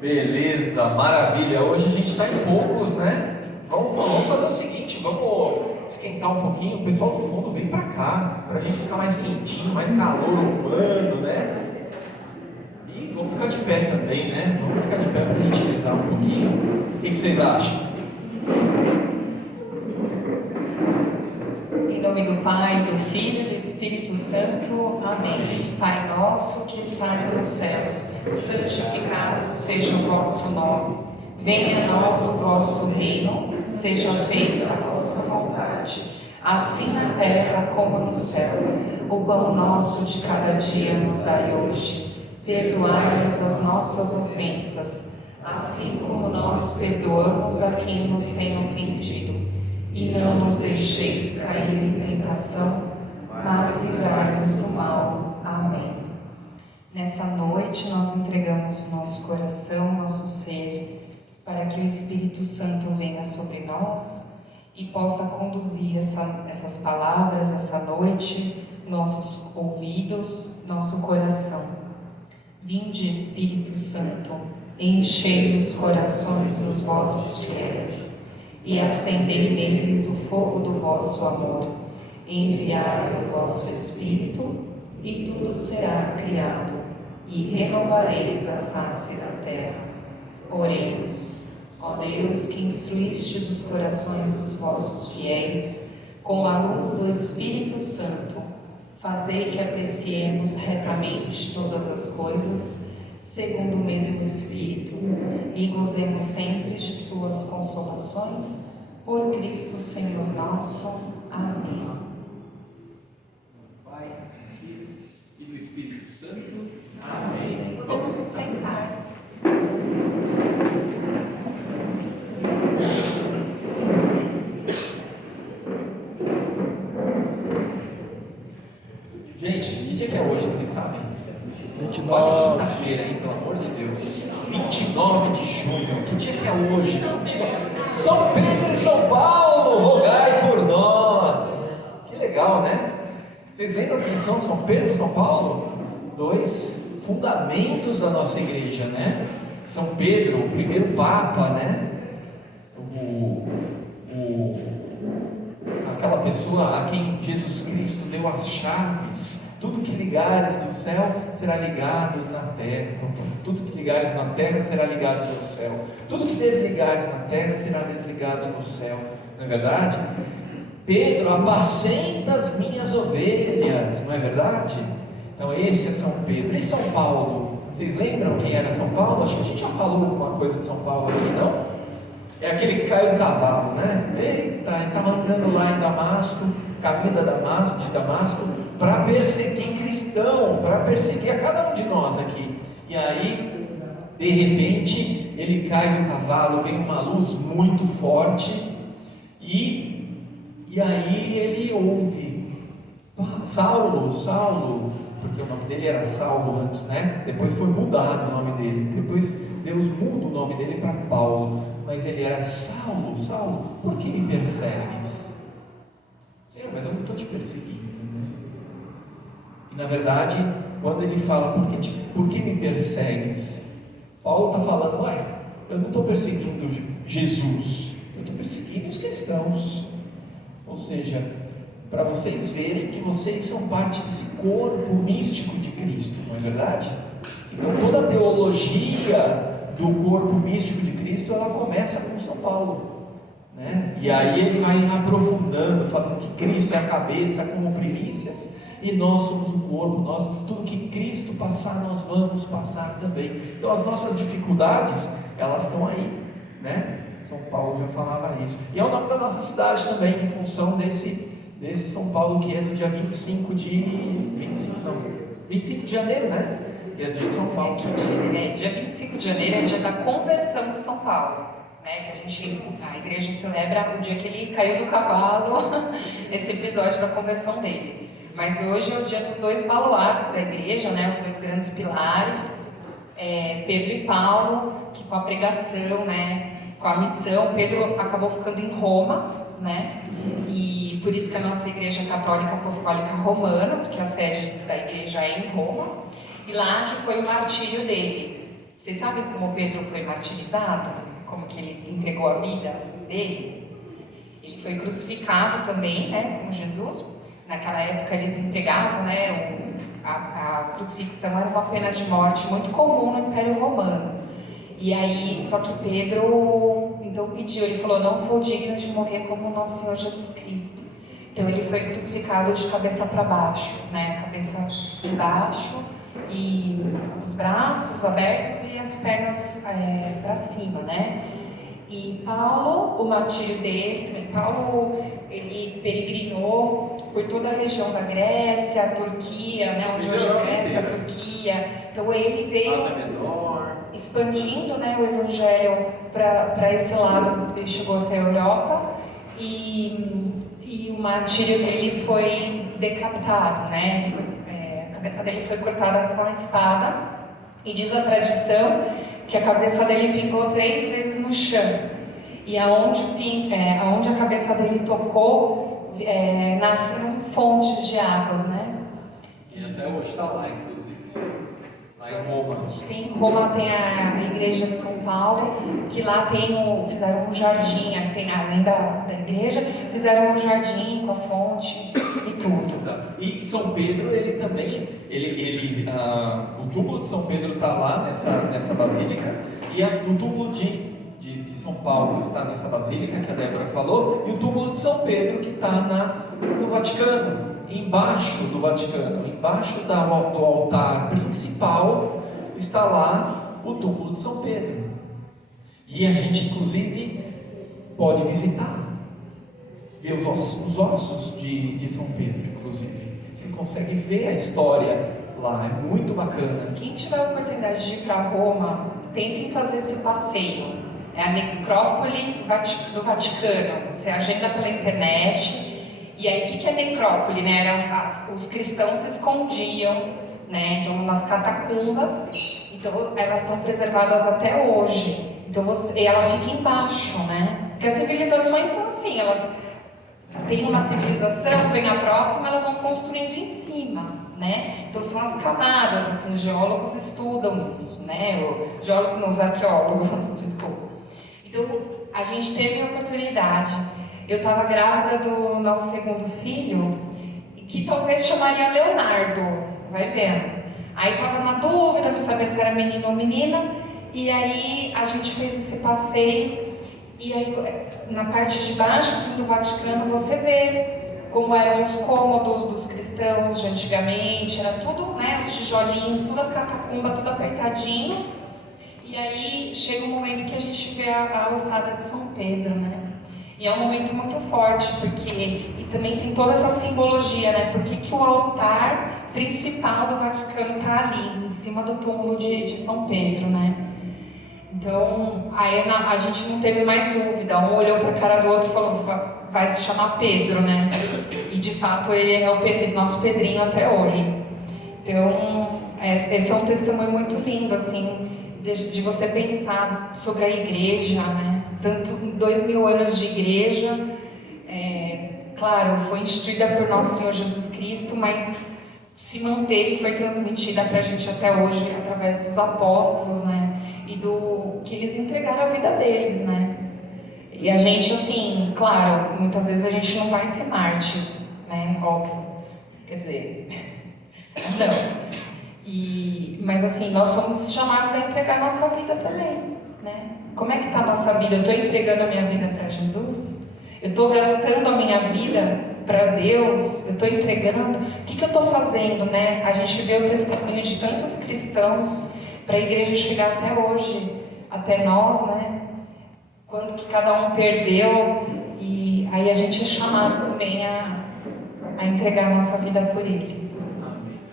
Beleza, maravilha. Hoje a gente está em poucos, né? Vamos fazer o seguinte, vamos esquentar um pouquinho. O pessoal do fundo vem para cá, para a gente ficar mais quentinho, mais calor humano, né? E vamos ficar de pé também, né? Vamos ficar de pé para a gente rezar um pouquinho. O que vocês acham? Em nome do Pai, do Filho e do Espírito Santo. Amém. Pai nosso que estás nos céus, santificado seja o vosso nome. Venha a nós o vosso reino, seja feita a vossa vontade, assim na terra como no céu. O pão nosso de cada dia nos dai hoje. Perdoai-nos as nossas ofensas, assim como nós perdoamos a quem nos tem ofendido. E não nos deixeis cair em tentação, mas livrai-nos do mal. Amém. Nessa noite nós entregamos o nosso coração, nosso ser, para que o Espírito Santo venha sobre nós e possa conduzir essas palavras, essa noite, nossos ouvidos, nosso coração. Vinde, Espírito Santo, enchei os corações dos vossos fiéis e acendei neles o fogo do vosso amor. Enviai o vosso Espírito, e tudo será criado, e renovareis a face da terra. Oremos. Ó Deus, que instruístes os corações dos vossos fiéis com a luz do Espírito Santo, fazei que apreciemos retamente todas as coisas, segundo o mesmo Espírito, e gozemos sempre de suas consolações, por Cristo Senhor nosso. Amém. Pai, Filho e do Espírito Santo. Amém. Vamos se sentar. Gente, que dia que é hoje, vocês sabem? 29. Quinta-feira, hein? Pelo amor de Deus. 29 de junho. Que dia que é hoje? São Pedro e São Paulo, rogai por nós. Que legal, né? Vocês lembram quem são São Pedro e São Paulo? Dois fundamentos da nossa igreja, né? São Pedro, o primeiro Papa, né? Aquela pessoa a quem Jesus Cristo deu as chaves. Tudo que ligares do céu será ligado na terra. Tudo que ligares na terra será ligado no céu. Tudo que desligares na terra será desligado no céu. Não é verdade? Pedro, apacenta as minhas ovelhas. Não é verdade? Então esse é São Pedro. E São Paulo? Vocês lembram quem era São Paulo? Acho que a gente já falou alguma coisa de São Paulo aqui, não? É aquele que caiu do cavalo, né? Eita, ele estava andando lá em Damasco, caminho de Damasco, para perseguir cristão, para perseguir a cada um de nós aqui. E aí, de repente, ele cai do cavalo, vem uma luz muito forte, e aí ele ouve: Saulo, porque o nome dele era Saulo antes, né? Depois foi mudado o nome dele, depois Deus muda o nome dele para Paulo, mas ele era Saulo, por que me persegues? Senhor, mas eu não estou te perseguindo, né? E na verdade, quando ele fala, por que me persegues? Paulo está falando, eu não estou perseguindo Jesus, eu estou perseguindo os cristãos. Ou seja, para vocês verem que vocês são parte desse corpo místico de Cristo, não é verdade? Então toda a teologia do corpo místico de Cristo, ela começa com São Paulo, né? E aí ele vai aprofundando, falando que Cristo é a cabeça como primícias, e nós somos o corpo, tudo que Cristo passar, nós vamos passar também. Então as nossas dificuldades, elas estão aí, né? São Paulo já falava isso. E é o nome da nossa cidade também, em função desse São Paulo, que é no dia 25 de janeiro, né? Que é dia de São Paulo. Dia 25 de janeiro é dia da conversão de São Paulo, né? Que a igreja celebra o dia que ele caiu do cavalo, esse episódio da conversão dele. Mas hoje é o dia dos dois baluartes da igreja, né? Os dois grandes pilares, Pedro e Paulo, que com a pregação, né? Com a missão, Pedro acabou ficando em Roma, né? E por isso que a nossa Igreja Católica Apostólica Romana, porque a sede da igreja é em Roma, e lá que foi o martírio dele. Vocês sabem como Pedro foi martirizado? Como que ele entregou a vida dele? Ele foi crucificado também, né, como Jesus. Naquela época eles entregavam, né, a crucifixão era uma pena de morte muito comum no Império Romano. E aí, só que Pedro então pediu, ele falou: não sou digno de morrer como o nosso Senhor Jesus Cristo. Então ele foi crucificado de cabeça para baixo, né, cabeça embaixo e os braços abertos e as pernas para cima, né. E Paulo, o martírio dele também, Paulo, ele peregrinou por toda a região da Grécia, a Turquia, né, onde hoje é a Grécia, a Turquia. Então ele veio expandindo, né, o evangelho para esse lado, ele chegou até a Europa e o martírio dele foi decapitado, né, a cabeça dele foi cortada com a espada e diz a tradição que a cabeça dele pingou 3 vezes no chão e aonde a cabeça dele tocou nasceram fontes de águas, né? E até hoje está lá, inclusive. Lá em Roma. Em Roma tem a igreja de São Paulo, que lá fizeram um jardim, tem, além da igreja, fizeram um jardim com a fonte e tudo. Exato. E São Pedro, ele também, o túmulo de São Pedro está lá nessa basílica, e o túmulo de São Paulo está nessa basílica que a Débora falou, e o túmulo de São Pedro que está no Vaticano. Embaixo do Vaticano, embaixo do altar principal, está lá o túmulo de São Pedro. E a gente, inclusive, pode visitar, ver os ossos de São Pedro, inclusive. Você consegue ver a história lá, é muito bacana. Quem tiver a oportunidade de ir para Roma, tentem fazer esse passeio. É a necrópole do Vaticano. Você agenda pela internet. E aí, o que é necrópole, né? Os cristãos se escondiam, né? Então, nas catacumbas. Então, elas estão preservadas até hoje. Então, ela fica embaixo, né? Porque as civilizações são assim, elas têm uma civilização, vem a próxima, elas vão construindo em cima, né? Então, são as camadas, assim, os geólogos estudam isso, né? Os arqueólogos, desculpa. Então, a gente teve a oportunidade. Eu estava grávida do nosso segundo filho, que talvez chamaria Leonardo, vai vendo. Aí estava na dúvida, não sabia se era menino ou menina, e aí a gente fez esse passeio, e aí na parte de baixo, assim, do Vaticano, você vê como eram os cômodos dos cristãos de antigamente, era tudo, né, os tijolinhos, tudo a catacumba, tudo apertadinho, e aí chega um momento que a gente vê a ossada de São Pedro, né? E é um momento muito forte, porque e também tem toda essa simbologia, né? Por que o altar principal do Vaticano está ali, em cima do túmulo de São Pedro, né? Então, aí a gente não teve mais dúvida. Um olhou para a cara do outro e falou: vai se chamar Pedro, né? E de fato ele é o nosso Pedrinho até hoje. Então, esse é um testemunho muito lindo, assim, de você pensar sobre a igreja, né? Tanto 2000 anos de igreja, claro, foi instituída por nosso Senhor Jesus Cristo, mas se manteve e foi transmitida para a gente até hoje através dos apóstolos, né? E do que eles entregaram a vida deles, né? E a gente, assim, claro, muitas vezes a gente não vai ser mártir, né? Óbvio. Quer dizer, não. Mas assim, nós somos chamados a entregar a nossa vida também, né? Como é que está a nossa vida? Eu estou entregando a minha vida para Jesus? Eu estou gastando a minha vida para Deus? Eu estou entregando? O que eu estou fazendo, né? A gente vê o testemunho de tantos cristãos para a igreja chegar até hoje, até nós, né? Quanto que cada um perdeu, e aí a gente é chamado também a entregar a nossa vida por Ele.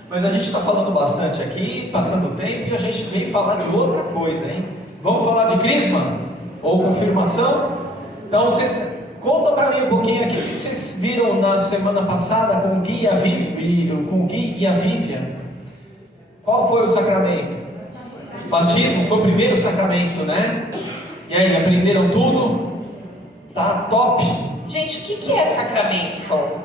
Mas a gente está falando bastante aqui, passando o tempo, e a gente veio falar de outra coisa, hein? Vamos falar de crisma? Ou confirmação? Então vocês contam para mim um pouquinho aqui o que vocês viram na semana passada com o Gui e a Vivian. Qual foi o sacramento? Batismo foi o primeiro sacramento, né? E aí, aprenderam tudo? Tá top? Gente, o que é sacramento?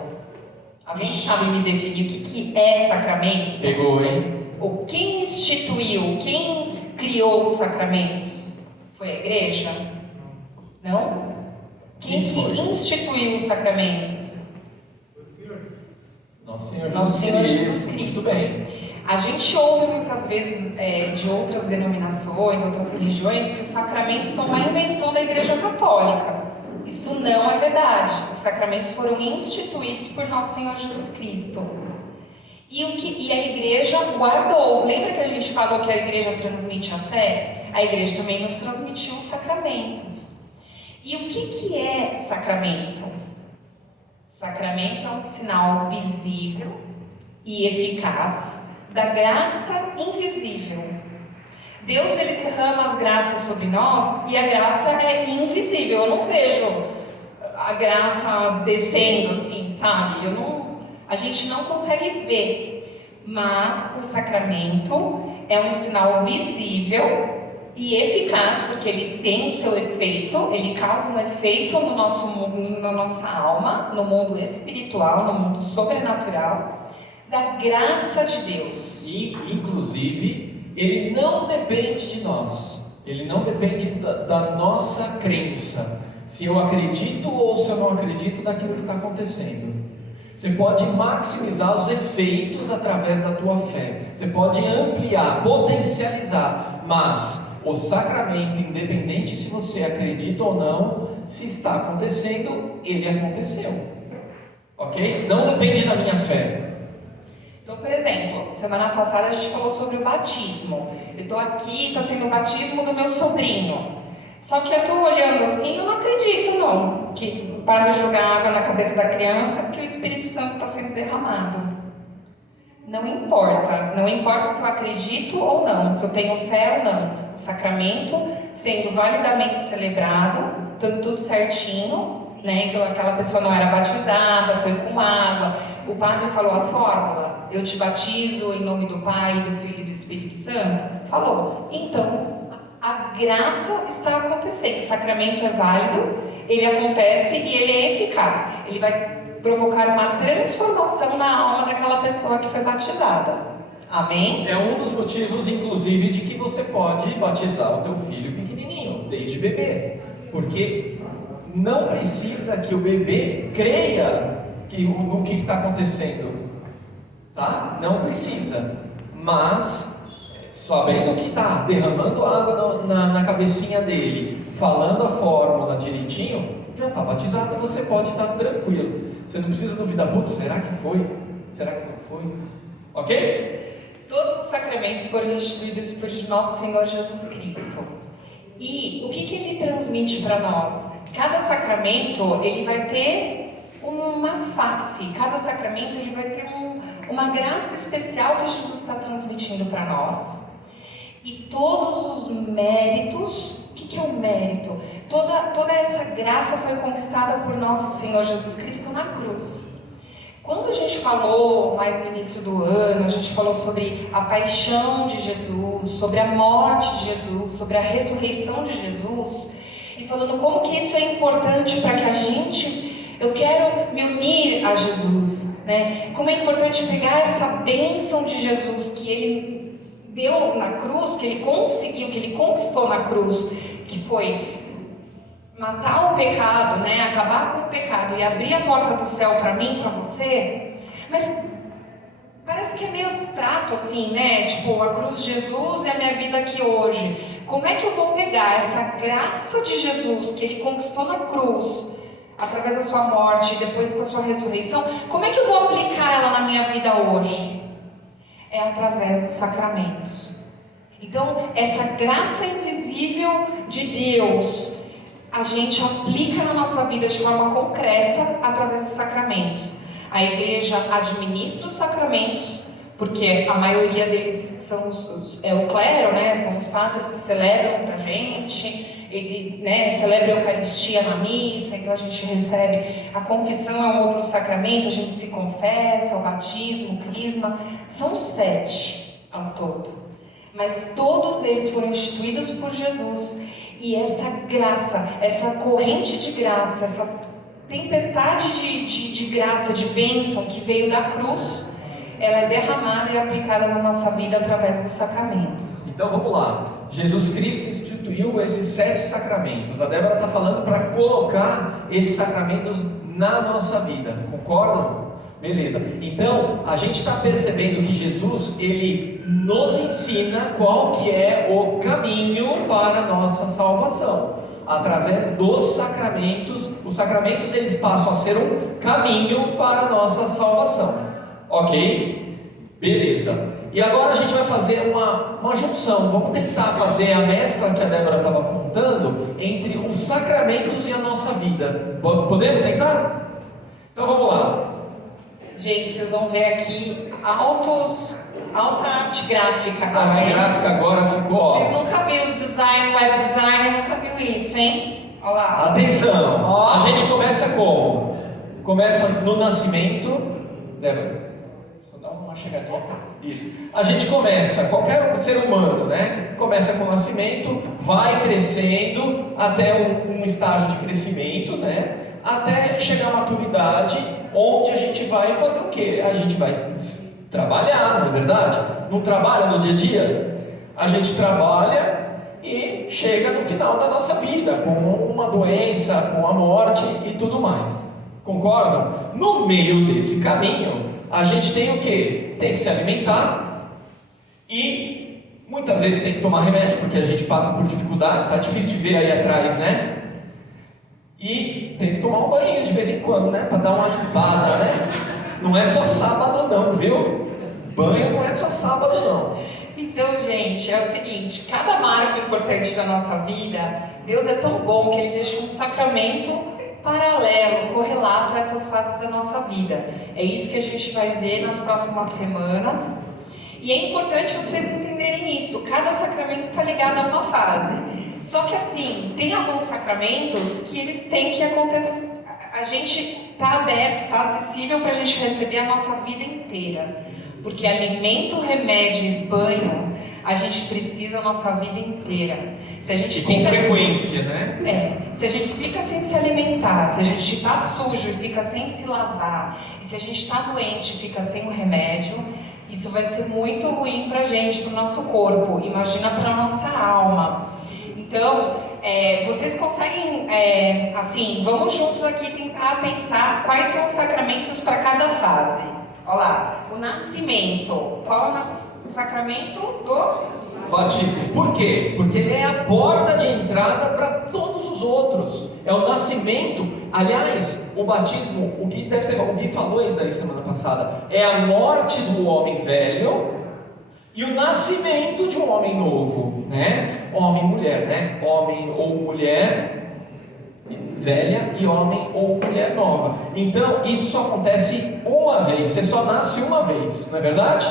Alguém sabe me definir o que é sacramento? Pegou, hein? Ou quem instituiu, quem criou os sacramentos? Foi a igreja? Não? Quem que instituiu os sacramentos? Nosso Senhor Jesus Cristo. Muito bem. A gente ouve muitas vezes de outras denominações, outras religiões, que os sacramentos são uma invenção da Igreja Católica. Isso não é verdade. Os sacramentos foram instituídos por Nosso Senhor Jesus Cristo. E a Igreja guardou. Lembra que a gente falou que a Igreja transmite a fé? A Igreja também nos transmitiu os sacramentos. E o que é sacramento? Sacramento é um sinal visível e eficaz da graça invisível. Deus, ele derrama as graças sobre nós e a graça é invisível. Eu não vejo a graça descendo assim, sabe? A gente não consegue ver. Mas o sacramento é um sinal visível e eficaz, porque ele tem o seu efeito, ele causa um efeito no nosso mundo, na nossa alma, no mundo espiritual, no mundo sobrenatural, da graça de Deus. E, inclusive, ele não depende de nós, ele não depende da nossa crença, se eu acredito ou se eu não acredito daquilo que está acontecendo. Você pode maximizar os efeitos através da tua fé, você pode ampliar, potencializar, mas o sacramento, independente se você acredita ou não, se está acontecendo, ele aconteceu, ok? Não depende da minha fé. Então, por exemplo, semana passada a gente falou sobre o batismo. Eu estou aqui, está sendo o batismo do meu sobrinho. Só que eu estou olhando assim, eu não acredito não, que o padre jogar água na cabeça da criança, que o Espírito Santo está sendo derramado. Não importa se eu acredito ou não, se eu tenho fé ou não. O sacramento sendo validamente celebrado, tudo certinho, né? Então aquela pessoa não era batizada, foi com água. O padre falou a fórmula: eu te batizo em nome do Pai, do Filho e do Espírito Santo. Falou. Então a graça está acontecendo. O sacramento é válido, ele acontece e ele é eficaz. Ele vai provocar uma transformação na alma daquela pessoa que foi batizada. Amém? É um dos motivos, inclusive, de que você pode batizar o teu filho pequenininho, desde bebê, porque não precisa que o bebê creia no que está acontecendo, tá? Não precisa, mas sabendo que está derramando água na cabecinha dele, falando a fórmula direitinho, já está batizado, você pode estar tranquilo. Você não precisa duvidar, putz, será que foi? Será que não foi? Ok? Todos os sacramentos foram instituídos por Nosso Senhor Jesus Cristo. E o que ele transmite para nós? Cada sacramento, ele vai ter uma face. Cada sacramento, ele vai ter uma graça especial que Jesus está transmitindo para nós. E todos os méritos, o que é o mérito? Toda essa graça foi conquistada por Nosso Senhor Jesus Cristo na cruz. Quando a gente falou mais no início do ano, a gente falou sobre a paixão de Jesus, sobre a morte de Jesus, sobre a ressurreição de Jesus, e falando como que isso é importante para que eu quero me unir a Jesus, né? Como é importante pegar essa bênção de Jesus que Ele deu na cruz, que Ele conseguiu, que Ele conquistou na cruz, que foi matar o pecado, né? Acabar com o pecado e abrir a porta do céu para mim e para você. Mas parece que é meio abstrato assim, né? Tipo, a cruz de Jesus e a minha vida aqui hoje. Como é que eu vou pegar essa graça de Jesus que Ele conquistou na cruz, através da sua morte e depois com a sua ressurreição, como é que eu vou aplicar ela na minha vida hoje? É através dos sacramentos. Então, essa graça invisível de Deus, a gente aplica na nossa vida de forma concreta através dos sacramentos. A igreja administra os sacramentos, porque a maioria deles são o clero, né? São os padres que celebram pra gente. Ele, né, celebra a Eucaristia na missa, então a gente recebe a confissão, é um outro sacramento, a gente se confessa, o batismo, o crisma, são 7 ao todo, mas todos eles foram instituídos por Jesus, e essa graça, essa corrente de graça, essa tempestade de graça, de bênção que veio da cruz, ela é derramada e aplicada na nossa vida através dos sacramentos. Então vamos lá. Jesus Cristo instituiu esses 7 sacramentos. A Débora está falando para colocar esses sacramentos na nossa vida. Concordam? Beleza. Então a gente está percebendo que Jesus, ele nos ensina qual que é o caminho para a nossa salvação. Através dos sacramentos, os sacramentos eles passam a ser um caminho para a nossa salvação. Ok? Beleza. E agora a gente vai fazer uma junção. Vamos tentar fazer a mescla que a Débora estava apontando entre os sacramentos e a nossa vida. Podemos tentar? Então vamos lá. Gente, vocês vão ver aqui alta arte gráfica agora. A arte gráfica agora ficou, ó. Vocês nunca viram os design, web design, nunca viu isso, hein? Olha lá. Atenção! Ó. A gente começa como? Começa no nascimento. Débora, só dá uma chegadinha. Isso. A gente começa, qualquer ser humano, né? Começa com o nascimento, vai crescendo até um estágio de crescimento, né? Até chegar à maturidade, onde a gente vai fazer o quê? A gente vai trabalhar, não é verdade? Não trabalha no dia a dia? A gente trabalha e chega no final da nossa vida, com uma doença, com a morte e tudo mais. Concordam? No meio desse caminho, a gente tem o quê? Tem que se alimentar e muitas vezes tem que tomar remédio, porque a gente passa por dificuldade, tá difícil de ver aí atrás, né? E tem que tomar um banho de vez em quando, né? Para dar uma limpada, né? Não é só sábado não, viu? Banho não é só sábado não. Então, gente, é o seguinte, cada marco importante da nossa vida, Deus é tão bom que Ele deixa um sacramento paralelo, correlato a essas fases da nossa vida. É isso que a gente vai ver nas próximas semanas. E é importante vocês entenderem isso. Cada sacramento está ligado a uma fase. Só que assim, tem alguns sacramentos que eles têm que acontecer. A gente está aberto, está acessível para a gente receber a nossa vida inteira. Porque alimento, remédio e banho, a gente precisa a nossa vida inteira. Se a gente com frequência, né? Se a gente fica sem se alimentar, se a gente está sujo e fica sem se lavar, e se a gente está doente e fica sem o remédio, isso vai ser muito ruim para a gente, para o nosso corpo. Imagina para a nossa alma. Então, vocês conseguem, assim, vamos juntos aqui tentar pensar quais são os sacramentos para cada fase. Olha lá, o nascimento. Qual é o sacramento do batismo? Por quê? Porque ele é a porta de entrada para todos os outros. É o nascimento. Aliás, o batismo, o Gui falou isso aí semana passada, é a morte do homem velho e o nascimento de um homem novo, né? Homem e mulher, né? Homem ou mulher velha e homem ou mulher nova. Então, isso só acontece uma vez. Você só nasce uma vez, não é verdade?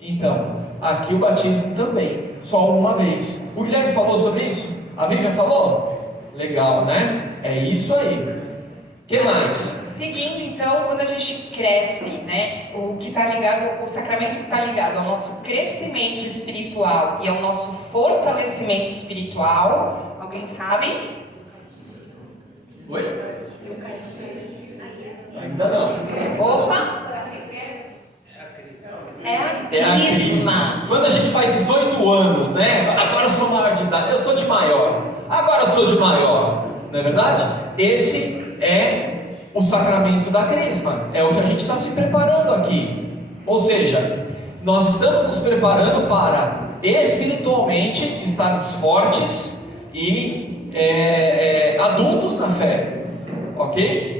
Então, aqui o batismo também, só uma vez. O Guilherme falou sobre isso? A Vivian falou? Legal, né? É isso aí. O que mais? Seguindo, então, quando a gente cresce, né? O que está ligado, o sacramento que está ligado ao nosso crescimento espiritual e ao nosso fortalecimento espiritual. Alguém sabe? Oi? Ainda não. Opa! É a crisma. Quando a gente faz 18 anos, né? Agora eu sou maior de idade, eu sou de maior. Agora eu sou de maior. Não é verdade? Esse é o sacramento da crisma. É o que a gente está se preparando aqui. Ou seja, nós estamos nos preparando para espiritualmente estarmos fortes e adultos na fé. Ok?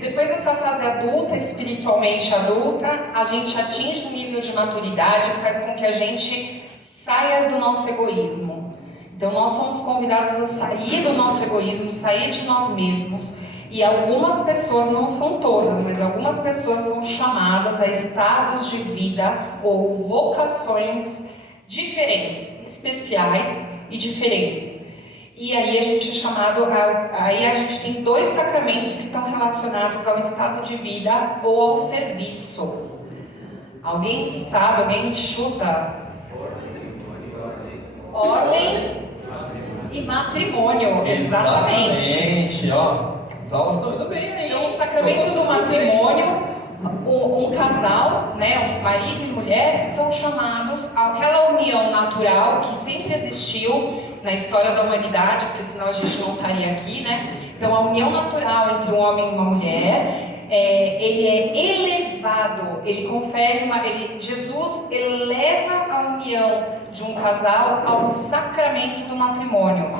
Depois dessa fase adulta, espiritualmente adulta, a gente atinge um nível de maturidade que faz com que a gente saia do nosso egoísmo. Então nós somos convidados a sair do nosso egoísmo, sair de nós mesmos. E algumas pessoas, não são todas, mas algumas pessoas são chamadas a estados de vida ou vocações diferentes, especiais e diferentes. E aí a gente é chamado, aí a gente tem 2 sacramentos que estão relacionados ao estado de vida ou ao serviço. Alguém sabe, alguém chuta? Ordem e matrimônio. Exatamente. Ó, as aulas estão indo bem aí. Então, o sacramento do matrimônio, um casal, né, um marido e mulher, são chamados àquela união natural que sempre existiu na história da humanidade, porque senão a gente não estaria aqui, né? Então, a união natural entre um homem e uma mulher, ele é elevado, ele confere Jesus eleva a união de um casal ao sacramento do matrimônio.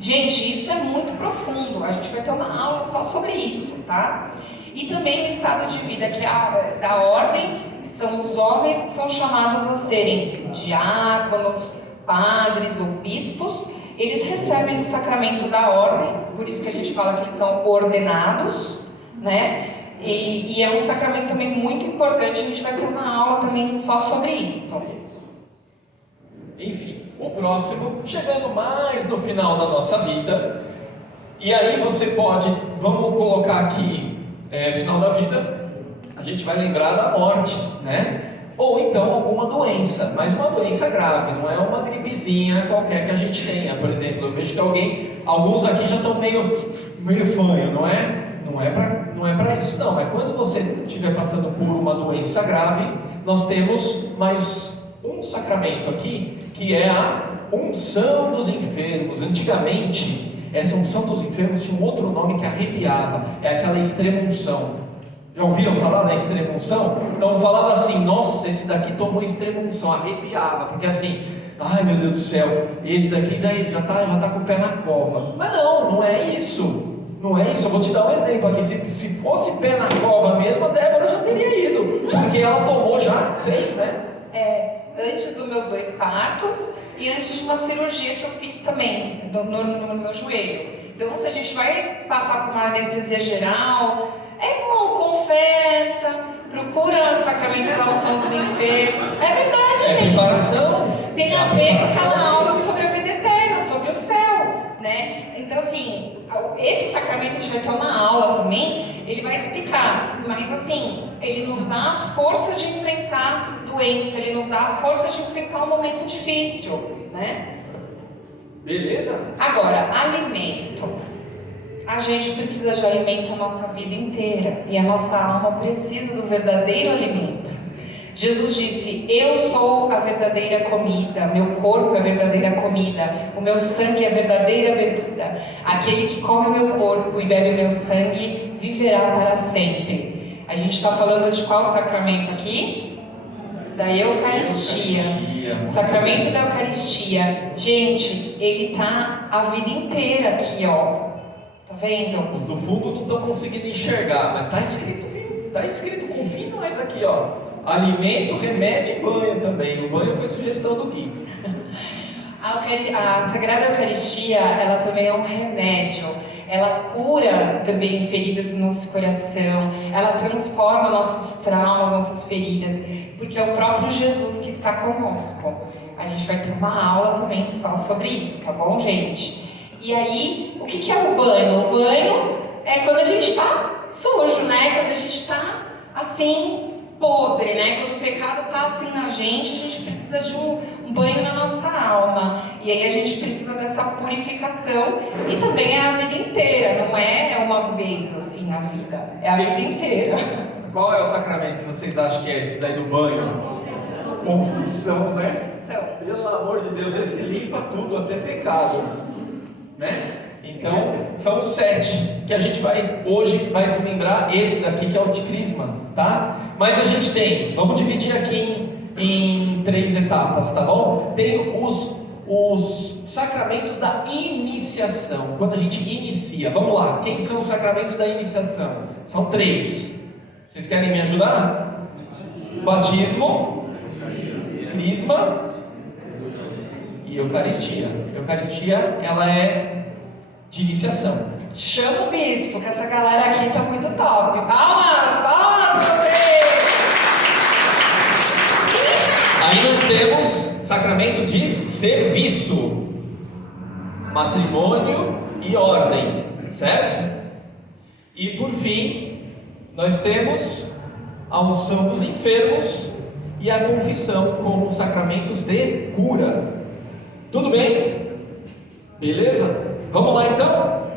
Gente, isso é muito profundo, a gente vai ter uma aula só sobre isso, tá? E também o estado de vida que é da ordem, que são os homens que são chamados a serem diáconos, padres ou bispos. Eles recebem o sacramento da ordem, por isso que a gente fala que eles são ordenados, né? E é um sacramento também muito importante, a gente vai ter uma aula também só sobre isso. Enfim, o próximo, chegando mais no final da nossa vida, e aí você pode, vamos colocar aqui, final da vida, a gente vai lembrar da morte, né? Ou então alguma doença, mas uma doença grave, não é uma gripezinha qualquer que a gente tenha. Por exemplo, eu vejo que alguns aqui já estão meio fanho, não é? Não é para isso não, é quando você estiver passando por uma doença grave, nós temos mais um sacramento aqui, que é a unção dos enfermos. Antigamente, essa unção dos enfermos tinha um outro nome que arrepiava, é aquela extrema-unção. Já ouviram falar na extrema-unção? Então falava assim, nossa, esse daqui tomou extrema-unção, arrepiava, porque assim, ai meu Deus do céu, esse daqui já tá com o pé na cova. Mas não é isso. Não é isso, eu vou te dar um exemplo aqui. Se fosse pé na cova mesmo, a Débora já teria ido, porque ela tomou já 3, né? Antes dos meus 2 partos e antes de uma cirurgia que eu fiz também no meu joelho. Então, se a gente vai passar por uma anestesia geral, irmão, confessa, procura o sacramento da unção dos enfermos. É verdade, gente. Preparação. Tem a ver com aquela aula sobre a vida eterna, sobre o céu, né? Então, assim, esse sacramento a gente vai ter uma aula também, ele vai explicar, mas assim, ele nos dá a força de enfrentar doença, ele nos dá a força de enfrentar um momento difícil, né? Beleza? Agora, alimento. A gente precisa de alimento a nossa vida inteira, e a nossa alma precisa do verdadeiro alimento. Jesus disse, eu sou a verdadeira comida, meu corpo é a verdadeira comida, o meu sangue é a verdadeira bebida. Aquele que come o meu corpo e bebe o meu sangue, viverá para sempre. A gente está falando de qual sacramento aqui? Da Eucaristia. O sacramento da Eucaristia. Gente, ele está a vida inteira aqui, ó. Tá vendo? Os do fundo não estão conseguindo enxergar, mas tá escrito, viu? Tá escrito com finais aqui, ó. Alimento, remédio e banho também. O banho foi sugestão do Gui. A Sagrada Eucaristia, ela também é um remédio. Ela cura também feridas no nosso coração. Ela transforma nossos traumas, nossas feridas. Porque é o próprio Jesus que está conosco. A gente vai ter uma aula também só sobre isso, tá bom, gente? E aí, o que é o banho? O banho é quando a gente está sujo, né? Quando a gente está assim, podre, né? Quando o pecado está assim na gente, a gente precisa de um banho na nossa alma. E aí a gente precisa dessa purificação. E também é a vida inteira, não é uma vez assim a vida. É a vida inteira. Qual é o sacramento que vocês acham que é esse daí do banho? Confissão, né? Pelo amor de Deus, esse limpa tudo, até pecado, né? Então, são os 7 que a gente hoje vai desmembrar. Esse daqui que é o de Crisma, tá? Mas a gente tem, vamos dividir aqui em 3 etapas, tá bom? Tem os sacramentos da iniciação, quando a gente inicia. Vamos lá, quem são os sacramentos da iniciação? São 3. Vocês querem me ajudar? Batismo, Crisma e Eucaristia. Eucaristia, ela é de iniciação. Chama o bispo, que essa galera aqui tá muito top. Palmas pra vocês! Aí nós temos sacramento de serviço, matrimônio e ordem, certo? E por fim, nós temos a unção dos enfermos e a confissão como sacramentos de cura. Tudo bem? Beleza? Vamos lá então?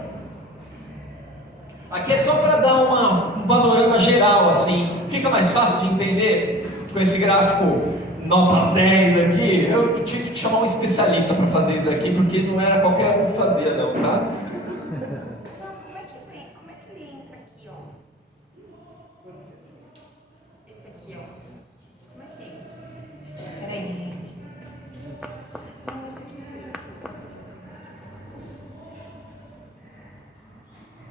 Aqui é só para dar um panorama geral, assim. Fica mais fácil de entender com esse gráfico nota 10 aqui. Eu tive que chamar um especialista para fazer isso aqui, porque não era qualquer um que fazia não, tá? Como é que ele entra aqui, ó? Esse aqui, ó. Como é que entra? Peraí, gente.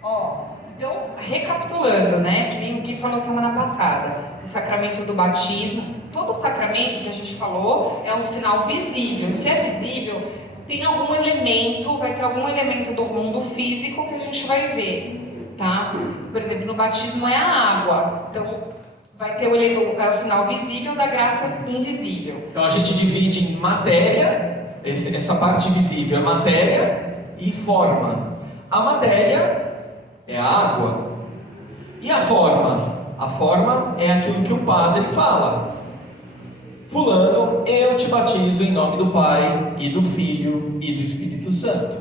Ó, então, recapitulando, né, que nem o que falou semana passada, o sacramento do batismo, todo sacramento que a gente falou é um sinal visível. Se é visível, tem algum elemento, vai ter algum elemento do mundo físico que a gente vai ver, tá? Por exemplo, no batismo é a água, então vai ter o sinal visível da graça invisível. Então a gente divide em matéria, essa parte visível é matéria e forma. A matéria é a água. E a forma? A forma é aquilo que o padre fala. Fulano, eu te batizo em nome do Pai, e do Filho, e do Espírito Santo.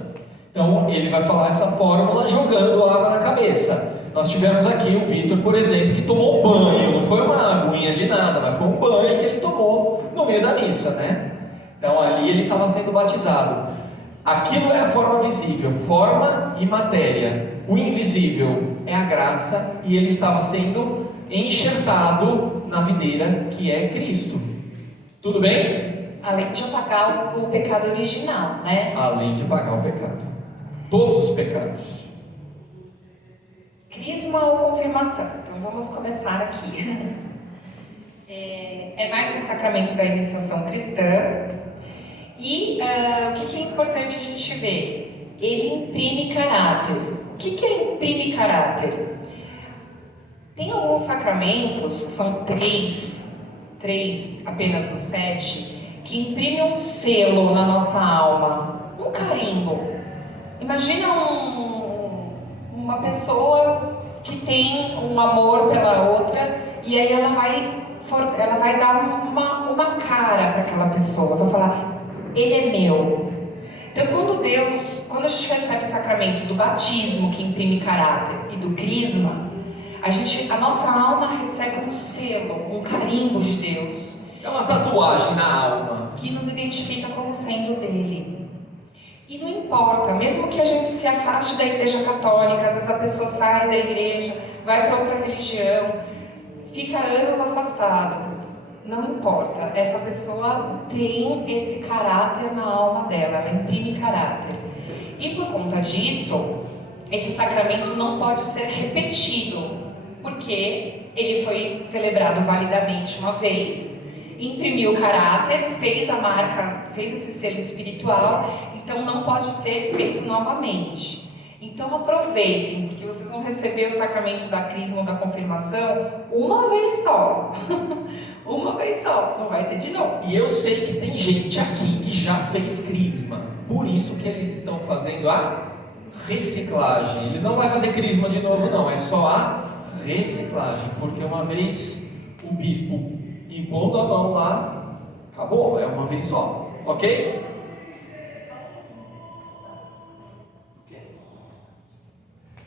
Então ele vai falar essa fórmula jogando água na cabeça. Nós tivemos aqui o Vitor, por exemplo, que tomou um banho. Não foi uma aguinha de nada, mas foi um banho que ele tomou no meio da missa, né? Então ali ele estava sendo batizado. Aquilo é a forma visível, forma e matéria. O invisível é a graça, e ele estava sendo enxertado na videira que é Cristo. Tudo bem? Além de apagar o pecado original, né? Além de pagar o pecado. Todos os pecados. Crisma ou confirmação? Então vamos começar aqui. É mais um sacramento da iniciação cristã. E o que é importante a gente ver? Ele imprime caráter. O que é imprime caráter? Tem alguns sacramentos, são três apenas dos 7, que imprimem um selo na nossa alma, um carimbo. Imagina uma pessoa que tem um amor pela outra, e aí ela vai dar uma cara para aquela pessoa, vai falar, ele é meu. Então quando a gente recebe o sacramento do batismo, que imprime caráter, e do crisma, a nossa alma recebe um selo, um carimbo de Deus. É uma tatuagem na alma. Que nos identifica como sendo dele. E não importa, mesmo que a gente se afaste da igreja católica, às vezes a pessoa sai da igreja, vai para outra religião, fica anos afastado. Não importa, essa pessoa tem esse caráter na alma dela, ela imprime caráter. E por conta disso, esse sacramento não pode ser repetido, porque ele foi celebrado validamente uma vez, imprimiu o caráter, fez a marca, fez esse selo espiritual, então não pode ser feito novamente. Então aproveitem, porque vocês vão receber o sacramento da crisma ou da confirmação uma vez só. Uma vez só, não vai ter de novo. E eu sei que tem gente aqui que já fez crisma, por isso que eles estão fazendo a reciclagem. Ele não vai fazer crisma de novo não, é só a reciclagem, porque uma vez o bispo impondo a mão lá, acabou, é uma vez só, ok?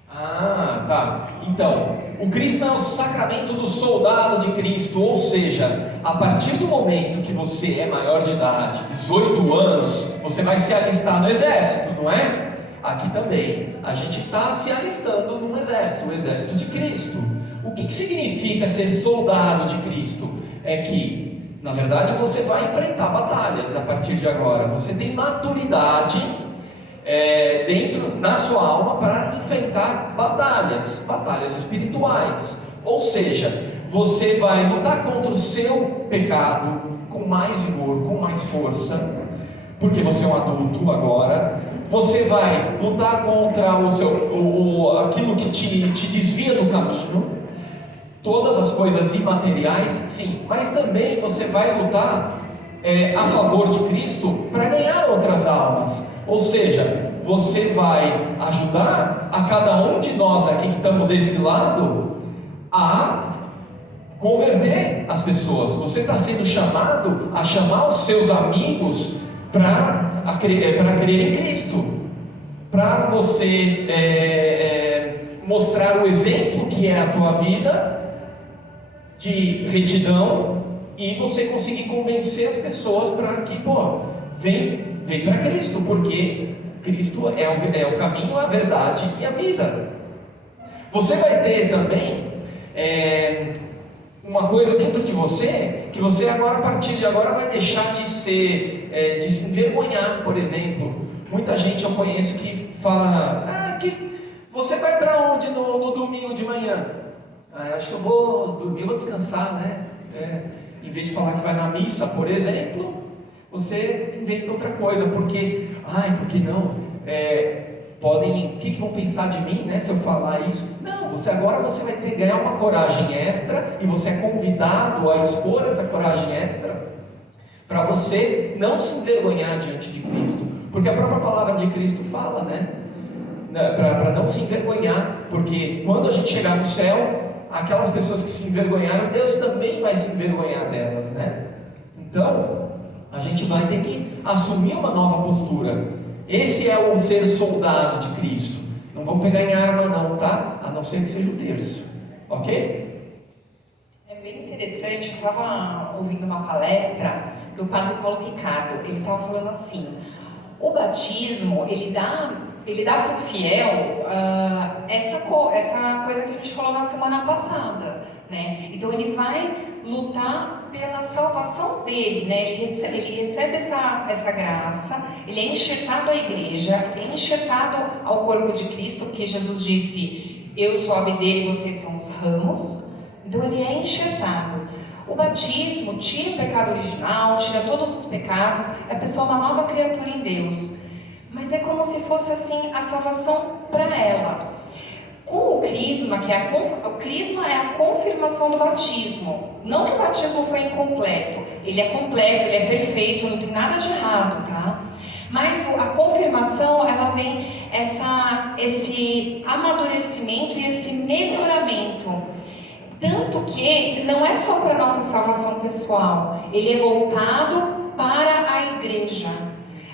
Ah, tá. Então, o crisma é o sacramento do soldado de Cristo, ou seja, a partir do momento que você é maior de idade, 18 anos, você vai se alistar no exército, não é? Aqui também, a gente está se alistando no exército, o exército de Cristo. O que significa ser soldado de Cristo? É que, na verdade, você vai enfrentar batalhas a partir de agora. Você tem maturidade dentro na sua alma para enfrentar batalhas espirituais. Ou seja, você vai lutar contra o seu pecado com mais vigor, com mais força, porque você é um adulto agora. Você vai lutar contra aquilo que te desvia do caminho, todas as coisas imateriais, sim, mas também você vai lutar a favor de Cristo para ganhar outras almas. Ou seja, você vai ajudar a cada um de nós aqui que estamos desse lado a converter as pessoas. Você está sendo chamado a chamar os seus amigos para crer em Cristo. para você mostrar o exemplo que é a tua vida de retidão e você conseguir convencer as pessoas para que, vem para Cristo, porque Cristo é o caminho, a verdade e a vida. Você vai ter também uma coisa dentro de você, que você agora, a partir de agora, vai deixar de se envergonhar, por exemplo. Muita gente eu conheço que fala, que você vai para onde no domingo de manhã? Eu acho que eu vou dormir, vou descansar, né? Em vez de falar que vai na missa, por exemplo, você inventa outra coisa, porque não? O que vão pensar de mim, né, se eu falar isso? Não, agora você vai ganhar uma coragem extra, e você é convidado a expor essa coragem extra, para você não se envergonhar diante de Cristo, porque a própria palavra de Cristo fala, né, para não se envergonhar, porque quando a gente chegar no céu, aquelas pessoas que se envergonharam, Deus também vai se envergonhar delas, né? Então, a gente vai ter que assumir uma nova postura. Esse é o ser soldado de Cristo. Não vamos pegar em arma não, tá? A não ser que seja o terço, ok? É bem interessante, eu estava ouvindo uma palestra do Padre Paulo Ricardo. Ele estava falando assim, o batismo, ele dá para o fiel essa coisa que a gente falou na semana passada, né? Então ele vai lutar pela salvação dele, né? Ele recebe essa graça, ele é enxertado à igreja, ele é enxertado ao corpo de Cristo, porque Jesus disse, eu sou a videira e vocês são os ramos. Então ele é enxertado. O batismo tira o pecado original, tira todos os pecados, a pessoa é uma nova criatura em Deus. Mas é como se fosse assim a salvação para ela. Com o crisma, o crisma é a confirmação do batismo. Não que o batismo foi incompleto, ele é completo, ele é perfeito, não tem nada de errado, tá? Mas a confirmação, ela vem esse amadurecimento e esse melhoramento. Tanto que não é só para a nossa salvação pessoal, ele é voltado para a igreja.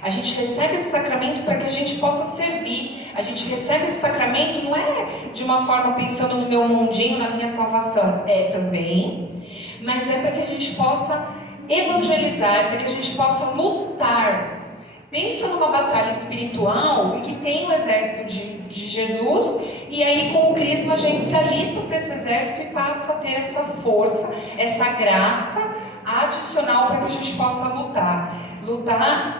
A gente recebe esse sacramento para que a gente possa servir. A gente recebe esse sacramento não é de uma forma pensando no meu mundinho, na minha salvação. É também, mas é para que a gente possa evangelizar, é para que a gente possa lutar. Pensa numa batalha espiritual e que tem o exército de Jesus, e aí com o crisma a gente se alista para esse exército e passa a ter essa força, essa graça adicional para que a gente possa lutar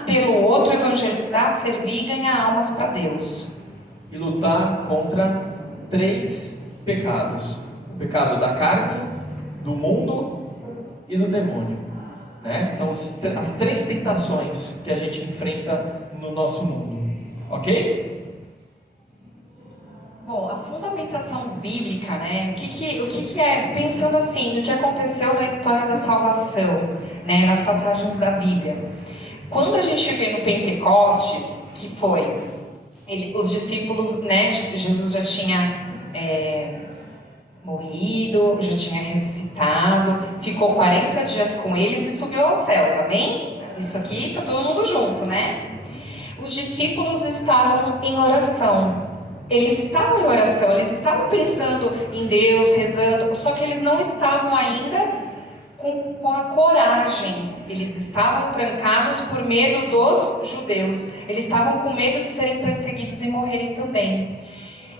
pelo outro, evangelizar, servir e ganhar almas para Deus. E lutar contra 3 pecados: o pecado da carne, do mundo e do demônio, né? São as 3 tentações que a gente enfrenta no nosso mundo, ok? Bom, a fundamentação bíblica, né? O que é, pensando assim, no que aconteceu na história da salvação, né? Nas passagens da Bíblia. Quando a gente vê no Pentecostes, que foi, os discípulos, né? Jesus já tinha morrido, já tinha ressuscitado, ficou 40 dias com eles e subiu aos céus, amém? Isso aqui está todo mundo junto, né? Os discípulos estavam em oração. Eles estavam em oração, eles estavam pensando em Deus, rezando, só que eles não estavam ainda com a coragem. Eles estavam trancados por medo dos judeus. Eles estavam com medo de serem perseguidos e morrerem também.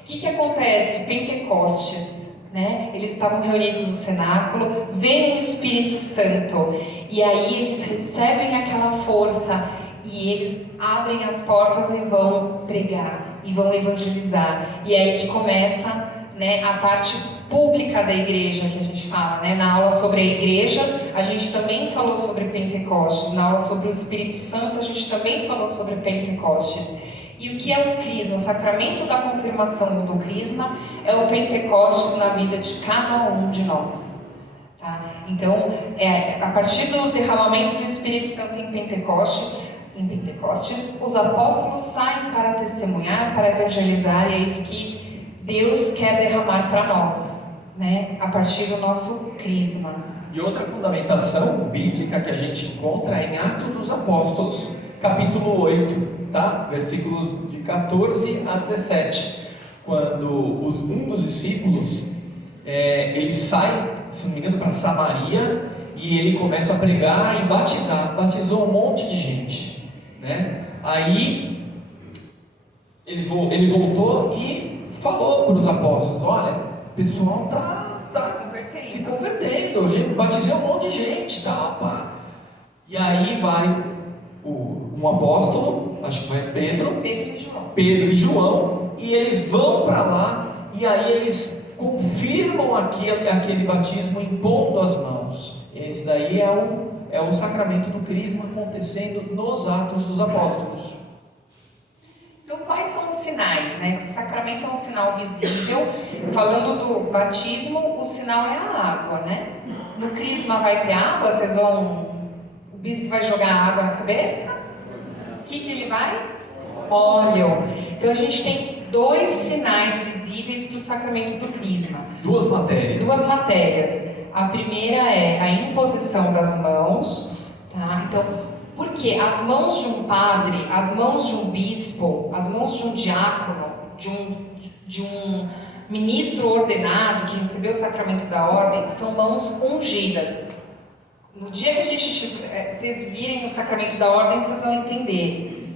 O que acontece? Pentecostes, né? Eles estavam reunidos no cenáculo, vem o Espírito Santo, e aí eles recebem aquela força, e eles abrem as portas e vão pregar, e vão evangelizar. E aí que começa, né, a parte pública da igreja, que a gente fala, né? Na aula sobre a igreja, a gente também falou sobre Pentecostes. Na aula sobre o Espírito Santo, a gente também falou sobre Pentecostes. E o que é o crisma? O sacramento da confirmação do crisma é o Pentecostes na vida de cada um de nós, tá? Então, a partir do derramamento do Espírito Santo em Pentecostes, os apóstolos saem para testemunhar, para evangelizar, e é isso que Deus quer derramar para nós, né? A partir do nosso crisma. E outra fundamentação bíblica que a gente encontra é em Atos dos Apóstolos, capítulo 8, tá? Versículos de 14 a 17. Quando um dos discípulos, ele sai, se não me engano, para Samaria, e ele começa a pregar e batizar. Batizou um monte de gente, né? Aí ele voltou e falou para os apóstolos: olha, o pessoal tá se convertendo, eu batizei um monte de gente, tá, pá. E aí vai um apóstolo, acho que foi Pedro e João, e eles vão para lá, e aí eles confirmam aquele batismo impondo as mãos. Esse daí é o sacramento do crisma acontecendo nos Atos dos Apóstolos. Então, quais são os sinais, né? Esse sacramento é um sinal visível. Falando do batismo, o sinal é a água, né? No crisma vai ter água, o bispo vai jogar água na cabeça? O que ele vai? Óleo. Então, a gente tem 2 sinais visíveis para o sacramento do crisma. Duas matérias. A primeira é a imposição das mãos, tá? Então, porque as mãos de um padre, as mãos de um bispo, as mãos de um diácono, de um ministro ordenado que recebeu o sacramento da ordem, são mãos ungidas. No dia que vocês virem o sacramento da ordem, vocês vão entender.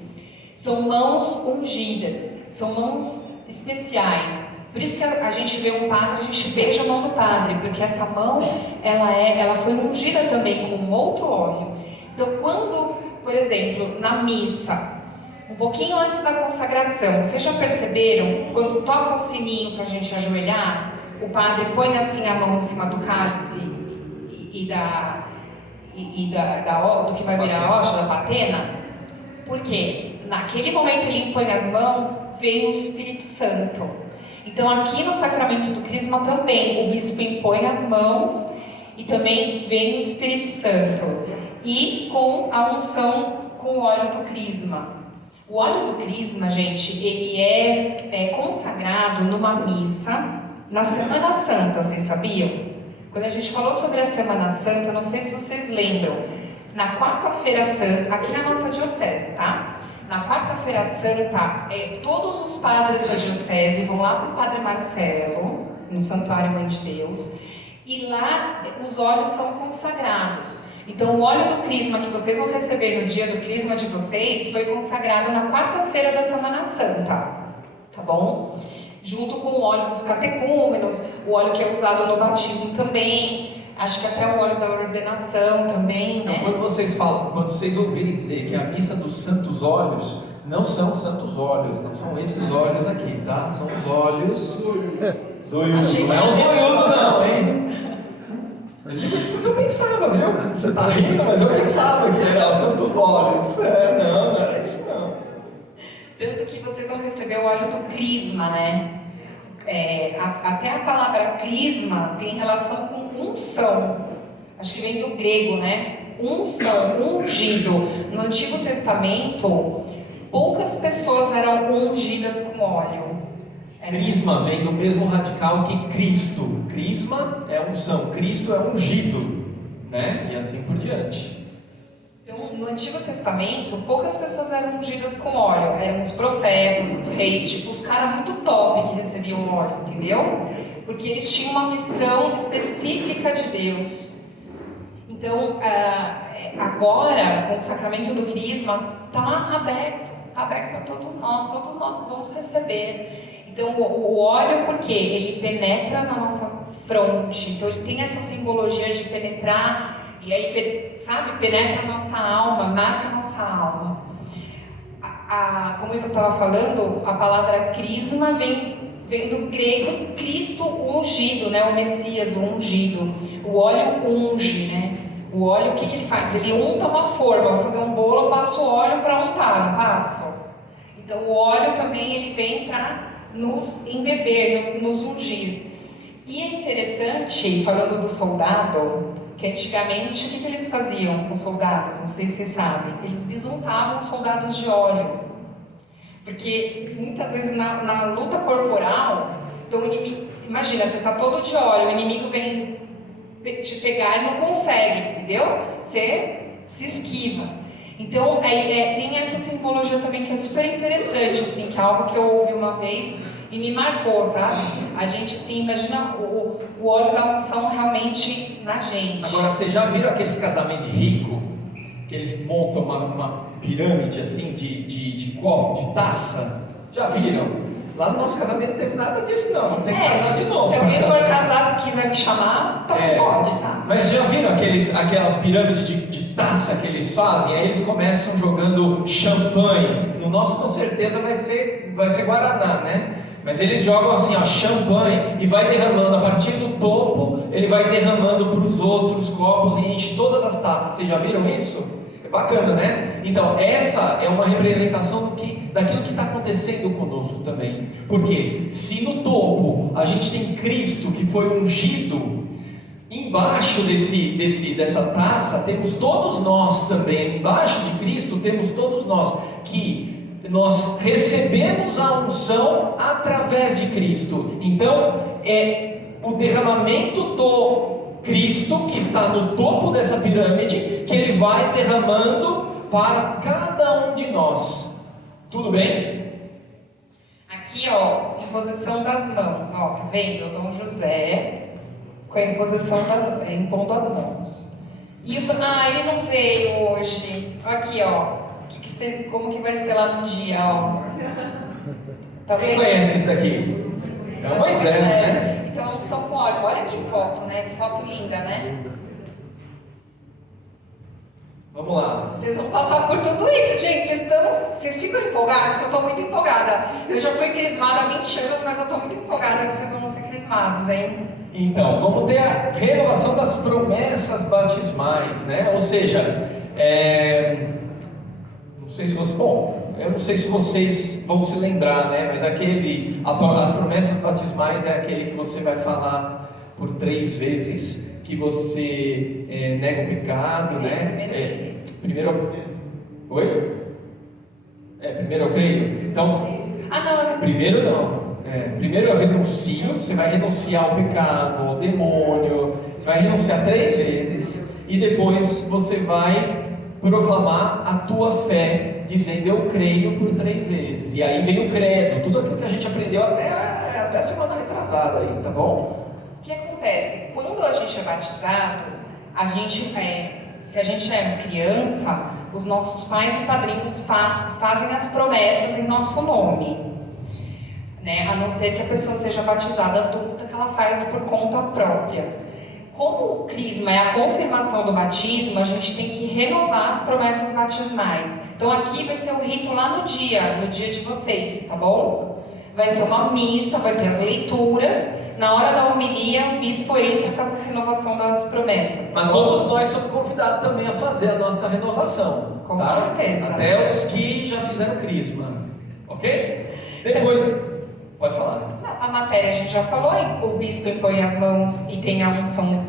São mãos ungidas, são mãos especiais. Por isso que a gente vê um padre, a gente beija a mão do padre, porque essa mão, ela foi ungida também com outro óleo. Então, quando, por exemplo, na missa, um pouquinho antes da consagração, vocês já perceberam, quando toca o sininho para a gente ajoelhar, o padre põe assim a mão em cima do cálice do que vai virar a hóstia, da patena? Por quê? Naquele momento ele impõe as mãos, vem o Espírito Santo. Então, aqui no sacramento do crisma também, o bispo impõe as mãos e também vem o Espírito Santo. E com a unção com o óleo do crisma. O óleo do crisma, gente, ele é consagrado numa missa na Semana Santa, vocês sabiam? Quando a gente falou sobre a Semana Santa, não sei se vocês lembram, na quarta-feira santa, aqui na nossa diocese, tá? Na quarta-feira santa, todos os padres da diocese vão lá para o Padre Marcelo, no Santuário Mãe de Deus, e lá os óleos são consagrados. Então, o óleo do crisma que vocês vão receber no dia do crisma de vocês foi consagrado na quarta-feira da Semana Santa, tá bom? Junto com o óleo dos catecúmenos, o óleo que é usado no batismo também, acho que até o óleo da ordenação também, né? Quando vocês ouvirem dizer que a missa dos santos óleos, não são os santos óleos, não são esses óleos aqui, tá? São os óleos zoiudo, não é o zoiudo não, hein? Eu digo isso porque eu pensava, viu? Você tá rindo, mas eu pensava que era os santos óleos. Não era isso não. Tanto que vocês vão receber o óleo do crisma, né? Até a palavra crisma tem relação com unção. Acho que vem do grego, né? Unção, ungido. No Antigo Testamento, poucas pessoas eram ungidas com óleo. Crisma vem do mesmo radical que Cristo. Crisma é unção, Cristo é ungido, né? E assim por diante. Então, no Antigo Testamento, poucas pessoas eram ungidas com óleo. Eram os profetas, os reis, tipo os caras muito top que recebiam óleo, entendeu? Porque eles tinham uma missão específica de Deus. Então, agora, com o sacramento do crisma, está aberto para todos nós vamos receber. Então, o óleo, por quê? Ele penetra na nossa fronte. Então, ele tem essa simbologia de penetrar, e aí, sabe, penetra a nossa alma, marca a nossa alma. Como eu estava falando, a palavra crisma vem do grego Cristo ungido, né? O Messias, o ungido. O óleo unge, né? O óleo, o que ele faz? Ele unta uma forma. Eu vou fazer um bolo, eu passo óleo para untar, não passo? Então, o óleo também ele vem para nos embeber, nos ungir. E é interessante, falando do soldado, que antigamente o que eles faziam com os soldados? Não sei se vocês sabem. Eles besuntavam os soldados de óleo. Porque muitas vezes na luta corporal, então o inimigo, imagina, você está todo de óleo, o inimigo vem te pegar e não consegue, entendeu? Você se esquiva. Então, tem essa simbologia também que é super interessante, assim, que é algo que eu ouvi uma vez e me marcou, sabe? A gente, assim, imagina o óleo da unção realmente na gente. Agora, vocês já viram aqueles casamentos ricos, que eles montam uma pirâmide, assim, de copo, de taça? Já viram? Lá no nosso casamento não teve nada disso, não tem que casar de novo. Se alguém for casado e quiser me chamar, então pode, tá? Mas já viram aquelas pirâmides de taça que eles fazem? Aí eles começam jogando champanhe. No nosso, com certeza, vai ser Guaraná, né? Mas eles jogam assim, ó, champanhe e vai derramando. A partir do topo, ele vai derramando para os outros copos e enche todas as taças. Vocês já viram isso? É bacana, né? Então, essa é uma representação daquilo que está acontecendo conosco também. Porque se no topo a gente tem Cristo que foi ungido, embaixo dessa taça temos todos nós também. Embaixo de Cristo temos todos nós que nós recebemos a unção através de Cristo. Então é o derramamento do Cristo que está no topo dessa pirâmide, que ele vai derramando para cada um de nós. Tudo bem? Aqui, ó, imposição das mãos, ó, tá vendo? Dom José com a impondo as mãos. E ele não veio hoje. Aqui, ó. Como que vai ser lá no dia, ó? Talvez... Quem conhece isso daqui? É Moisés, né? Então, São Paulo, olha que foto, né? Que foto linda, né? Vamos lá. Vocês vão passar por tudo isso, gente. Vocês ficam empolgados? Que eu estou muito empolgada. Eu já fui crismada há 20 anos, mas eu estou muito empolgada que vocês vão ser crismados, hein? Então, vamos ter a renovação das promessas batismais, né? Ou seja, não sei se vocês, eu não sei se vocês vão se lembrar, né? Mas as promessas batismais é aquele que você vai falar por 3 vezes que você nega o pecado, né? Primeiro eu creio. Então, primeiro não. Primeiro eu renuncio. Você vai renunciar ao pecado, ao demônio. Você vai renunciar 3 vezes e depois você vai proclamar a tua fé, dizendo eu creio por 3 vezes. E aí vem o credo, tudo aquilo que a gente aprendeu até a semana retrasada aí, tá bom? O que acontece? Quando a gente é batizado, se a gente é criança, os nossos pais e padrinhos fazem as promessas em nosso nome, né? A não ser que a pessoa seja batizada adulta, que ela faz por conta própria. Como o crisma é a confirmação do batismo, a gente tem que renovar as promessas batismais. Então aqui vai ser o rito lá no dia de vocês, tá bom? Vai ser uma missa, vai ter as leituras. Na hora da homilia, o bispo entra com essa renovação das promessas. Mas todos nós somos convidados também a fazer a nossa renovação. Com tá? certeza. Até os que já fizeram crisma. Ok? Depois, pode falar. A matéria a gente já falou, o bispo impõe as mãos e tem a unção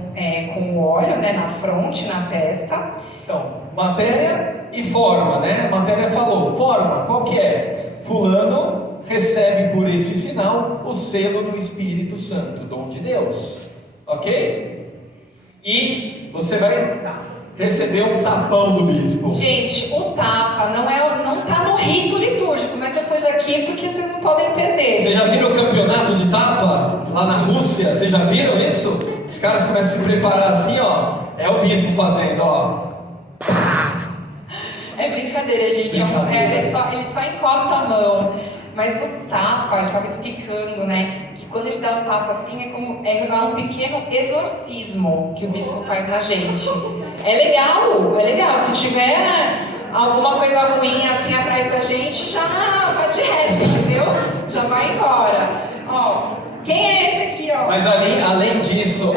com o óleo, né, na fronte, na testa. Então, matéria e forma, né? A matéria falou, forma, qual que é? Fulano recebe por este sinal o selo do Espírito Santo, dom de Deus. Ok? E você vai receber um tapão do bispo. Gente, o tapa não tá no rito litúrgico, mas depois aqui é porque vocês não podem perder. Vocês já viram o campeonato de tapa lá na Rússia? Vocês já viram isso? Os caras começam a se preparar assim, ó. É o bispo fazendo, ó. É brincadeira, gente. Ele só encosta a mão. Mas o tapa, ele estava explicando, né? Que quando ele dá um tapa assim, é um pequeno exorcismo que o bispo faz na gente. É legal. Se tiver alguma coisa ruim assim atrás da gente, já vai de reto, entendeu? Já vai embora. Ó, quem é esse aqui, ó? Mas além disso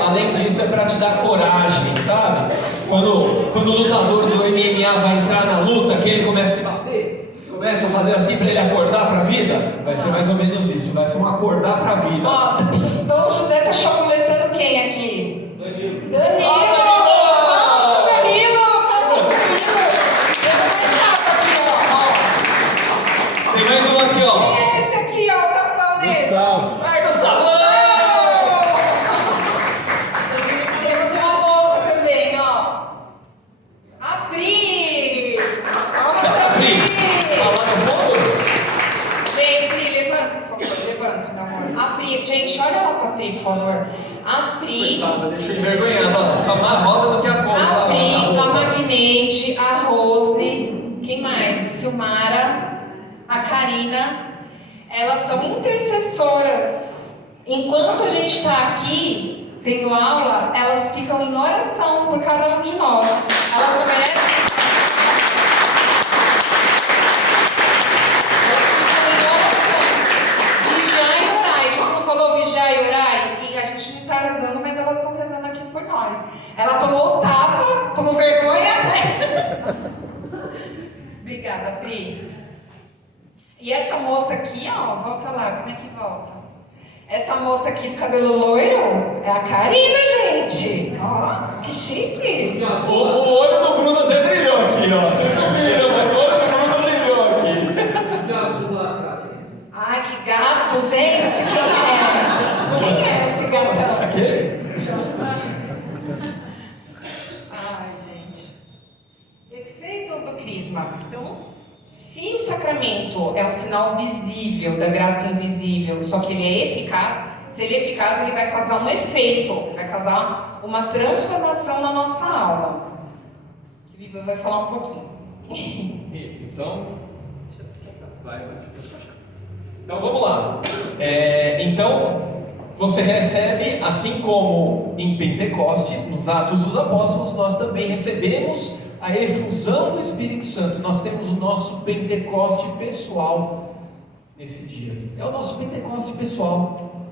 é pra te dar coragem, sabe? Quando o lutador do MMA vai entrar na luta, que ele começa a se bater, começa a fazer assim pra ele acordar pra vida, vai ser mais ou menos isso, vai ser um acordar pra vida. Ó, Dom José tá chamuletando quem aqui? Danilo! Danilo! Tem mais um aqui, ó. Quem é esse aqui, ó? O tapão dele. Gustavo. Vai, Gustavo! Temos uma moça também, ó. A Pri! Pri, Deixa eu envergonhar, tá mais rosa do que a cor. a Pri, a Magneide, a Rose, quem mais? A Silmara, a Karina, elas são intercessoras. Enquanto a gente está aqui tendo aula, elas ficam em oração por cada um de nós. Elas não merecem. Elas ficam em oração. Vigiar e orar. A gente não falou vigiar e orar? E a gente não está rezando, mas elas estão rezando aqui por nós. Ela tomou o tapa, tomou vergonha. Obrigada, Pri. E essa moça aqui, ó, volta lá, como é que volta? Essa moça aqui do cabelo loiro é a Karina, gente. Ó, que chique. O olho do Bruno até brilhou aqui, ó. Vocês não viram, mas o olho do Bruno brilhou aqui. De azul lá atrás. Ai, que gato, gente. Quem é? Quem é esse gatão? Aquele? Ai, gente. Efeitos do crisma. Então, se o sacramento é um sinal visível da graça invisível, só que ele é eficaz, se ele é eficaz, ele vai causar um efeito, vai causar uma transformação na nossa alma. Que o Viva vai falar um pouquinho. Isso, então. Então vamos lá. Então, você recebe, assim como em Pentecostes, nos Atos dos Apóstolos, nós também recebemos a efusão do Espírito Santo. Nós temos o nosso Pentecoste pessoal nesse dia. É o nosso Pentecoste pessoal.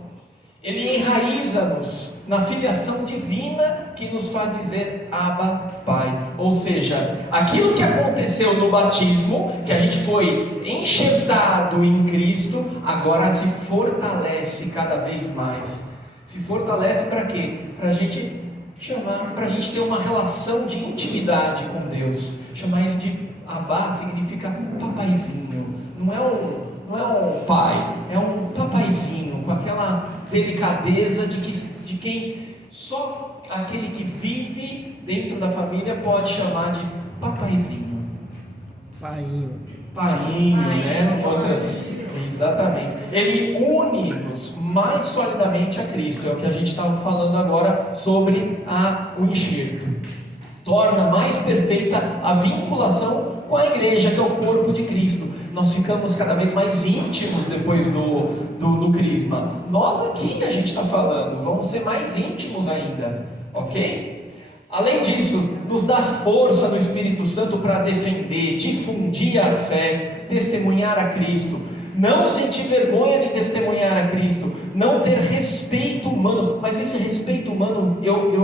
Ele enraiza-nos na filiação divina que nos faz dizer Abba, Pai. Ou seja, aquilo que aconteceu no batismo, que a gente foi enxertado em Cristo, agora se fortalece cada vez mais. Se fortalece para quê? Para a gente chamar, para a gente ter uma relação de intimidade com Deus. Chamar ele de Abba significa papaizinho. Não é um pai, é um papaizinho, com aquela delicadeza de quem só aquele que vive dentro da família pode chamar de papaizinho. Painho, né? Exatamente. Ele une-nos mais solidamente a Cristo. É o que a gente estava falando agora sobre o enxerto. Torna mais perfeita a vinculação com a igreja, que é o corpo de Cristo. Nós ficamos cada vez mais íntimos depois do crisma. Nós aqui a gente está falando, vamos ser mais íntimos ainda, ok? Além disso, nos dá força no Espírito Santo para defender, difundir a fé, testemunhar a Cristo, não sentir vergonha de testemunhar a Cristo, não ter respeito humano. Mas esse respeito humano,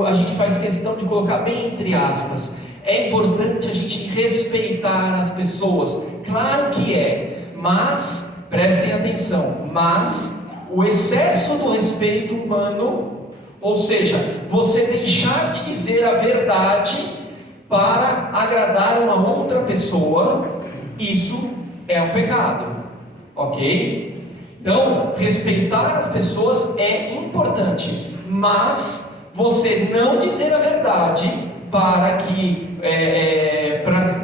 a gente faz questão de colocar bem entre aspas. É importante a gente respeitar as pessoas, claro que é, mas, prestem atenção, mas o excesso do respeito humano, ou seja, você deixar de dizer a verdade para agradar uma outra pessoa, isso é um pecado, ok? Então, respeitar as pessoas é importante, mas você não dizer a verdade para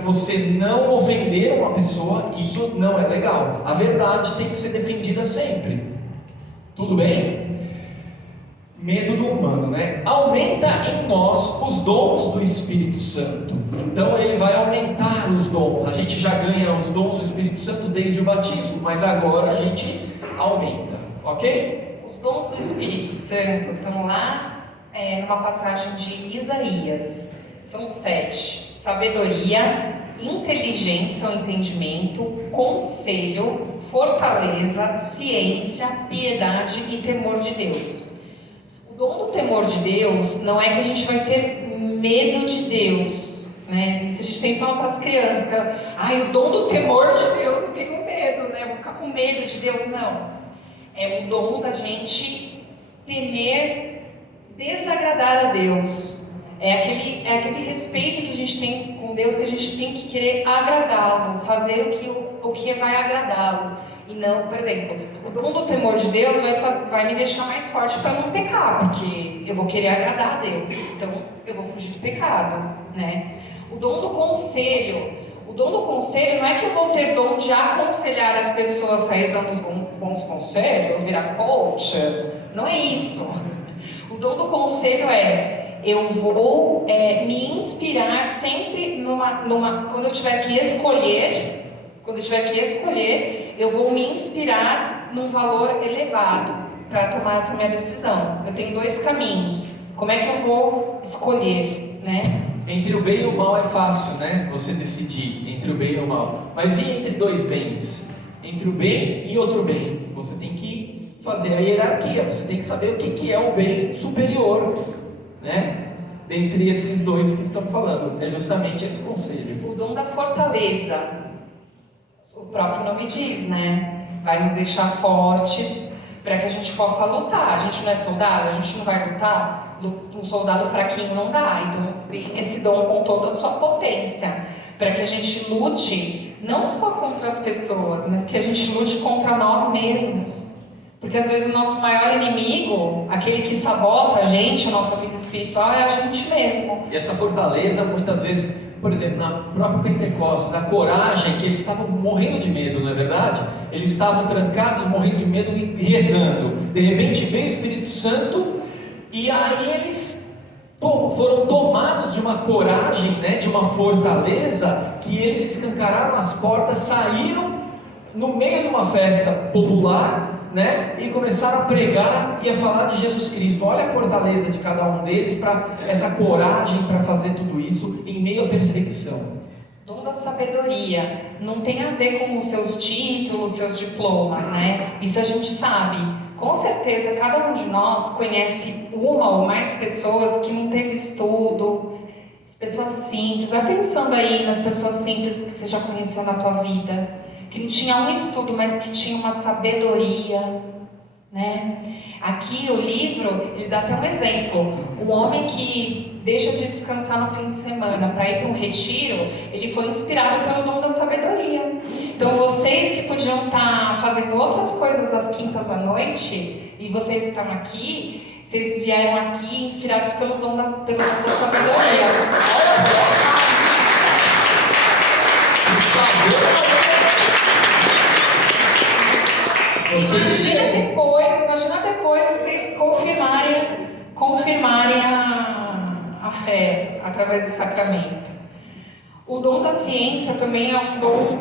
você não ofender uma pessoa, isso não é legal. A verdade tem que ser defendida sempre. Tudo bem? Medo do humano, né? Aumenta em nós os dons do Espírito Santo. Então ele vai aumentar os dons. A gente já ganha os dons do Espírito Santo desde o batismo, mas agora a gente aumenta, ok? Os dons do Espírito Santo estão lá numa passagem de Isaías. São 7: sabedoria, inteligência ou entendimento, conselho, fortaleza, ciência, piedade e temor de Deus. O dom do temor de Deus não é que a gente vai ter medo de Deus, né? Isso a gente sempre fala para as crianças, o dom do temor de Deus, eu tenho medo, né? Vou ficar com medo de Deus. Não, é o dom da gente temer desagradar a Deus. É aquele respeito que a gente tem com Deus, que a gente tem que querer agradá-lo, fazer o que vai agradá-lo. E não, por exemplo, o dom do temor de Deus vai me deixar mais forte para não pecar, porque eu vou querer agradar a Deus, então eu vou fugir do pecado, né? O dom do conselho não é que eu vou ter dom de aconselhar as pessoas a sair dando os bons conselhos, virar coach, não é isso. O O dom do conselho eu vou me inspirar sempre quando eu tiver que escolher, eu vou me inspirar num valor elevado para tomar essa minha decisão. Eu tenho 2 caminhos. Como é que eu vou escolher, né? Entre o bem e o mal é fácil, né? Você decidir entre o bem e o mal. Mas e entre 2 bens? Entre o bem e outro bem? Você tem que fazer a hierarquia. Você tem que saber o que é o bem superior, né? Dentre esses 2 que estamos falando. É justamente esse conselho. O dom da fortaleza, o próprio nome diz, né? Vai nos deixar fortes para que a gente possa lutar. A gente não é soldado, a gente não vai lutar. Um soldado fraquinho não dá. Então vem esse dom com toda a sua potência para que a gente lute não só contra as pessoas, mas que a gente lute contra nós mesmos. Porque às vezes o nosso maior inimigo, aquele que sabota a gente, a nossa vida espiritual, é a gente mesmo. E essa fortaleza, muitas vezes, por exemplo, na própria Pentecostes, a coragem, que eles estavam morrendo de medo, não é verdade? Eles estavam trancados, morrendo de medo e rezando. De repente veio o Espírito Santo e aí eles foram tomados de uma coragem, né, de uma fortaleza, que eles escancararam as portas, saíram no meio de uma festa popular, né, e começaram a pregar e a falar de Jesus Cristo. Olha a fortaleza de cada um deles, para essa coragem para fazer tudo isso em meio à perseguição. Dom da sabedoria não tem a ver com os seus títulos, seus diplomas, né? Isso a gente sabe. Com certeza cada um de nós conhece uma ou mais pessoas que não teve estudo, as pessoas simples. Vai pensando aí nas pessoas simples que você já conheceu na tua vida, que não tinha um estudo, mas que tinha uma sabedoria, né? Aqui o livro, ele dá até um exemplo. Um homem que deixa de descansar no fim de semana para ir para um retiro, ele foi inspirado pelo dom da sabedoria. Então vocês que podiam estar fazendo outras coisas às quintas à noite, e vocês estão aqui, vocês vieram aqui inspirados pelo dom da sabedoria. Olha só! Imagina depois vocês confirmarem a fé através do sacramento. O dom da ciência também é um dom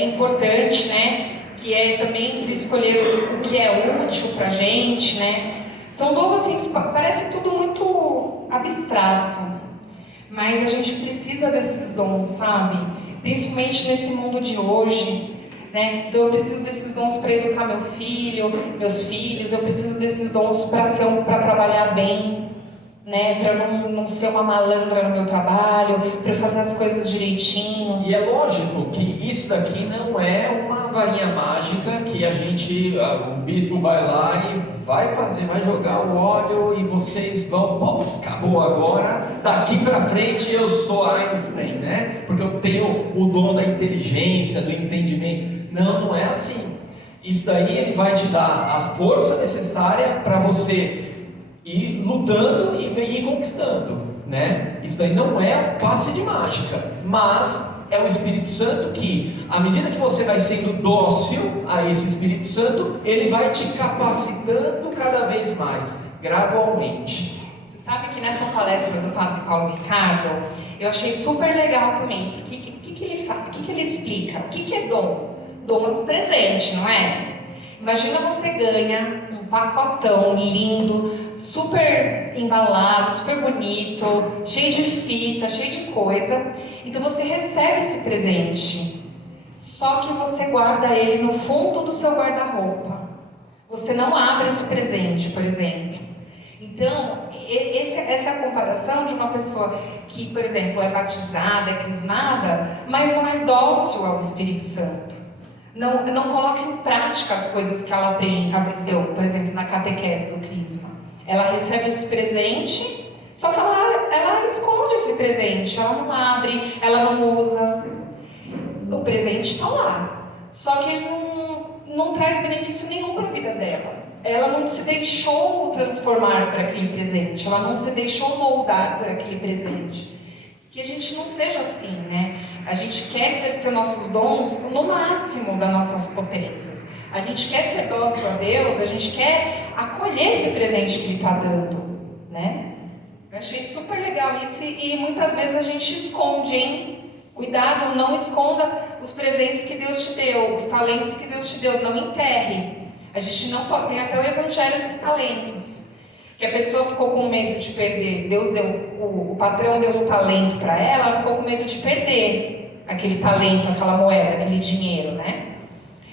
importante, né? Que é também entre escolher o que é útil pra gente, né? São dons assim, parece tudo muito abstrato, mas a gente precisa desses dons, sabe? Principalmente nesse mundo de hoje, né? Então eu preciso desses dons para educar meus filhos, eu preciso desses dons para trabalhar bem, né? Para não ser uma malandra no meu trabalho, para fazer as coisas direitinho. E é lógico que isso daqui não é uma varinha mágica que o bispo vai lá e vai jogar o óleo e vocês vão, acabou agora, daqui para frente eu sou Einstein, né? Porque eu tenho o dom da inteligência, do entendimento. Não é assim. Isso daí ele vai te dar a força necessária para você ir lutando e ir conquistando, né? Isso daí não é passe de mágica, mas é o Espírito Santo que, à medida que você vai sendo dócil a esse Espírito Santo, ele vai te capacitando cada vez mais, gradualmente. Você sabe que nessa palestra do Padre Paulo Ricardo, eu achei super legal também, porque o que ele fala, o que ele explica, o que é dom? Dom é um presente, não é? Imagina você ganha um pacotão lindo, super embalado, super bonito, cheio de fita, cheio de coisa. Então você recebe esse presente, só que você guarda ele no fundo do seu guarda-roupa. Você não abre esse presente, por exemplo. Então, essa é a comparação de uma pessoa que, por exemplo, é batizada, é crismada, mas não é dócil ao Espírito Santo. Não coloca em prática as coisas que ela aprendeu, por exemplo, na catequese do crisma. Ela recebe esse presente, só que ela esconde esse presente, ela não abre, ela não usa. O presente está lá, só que ele não traz benefício nenhum para a vida dela. Ela não se deixou transformar por aquele presente, ela não se deixou moldar por aquele presente. Que a gente não seja assim, né? A gente quer crescer nossos dons no máximo das nossas potências. A gente quer ser dócil a Deus, a gente quer acolher esse presente que Ele está dando. né? Eu achei super legal isso e muitas vezes a gente esconde, hein? Cuidado, não esconda os presentes que Deus te deu, os talentos que Deus te deu, não enterre. A gente não pode, tem até o evangelho dos talentos, que a pessoa ficou com medo de perder, Deus deu, o patrão deu um talento para ela ficou com medo de perder aquele talento, aquela moeda, aquele dinheiro, né?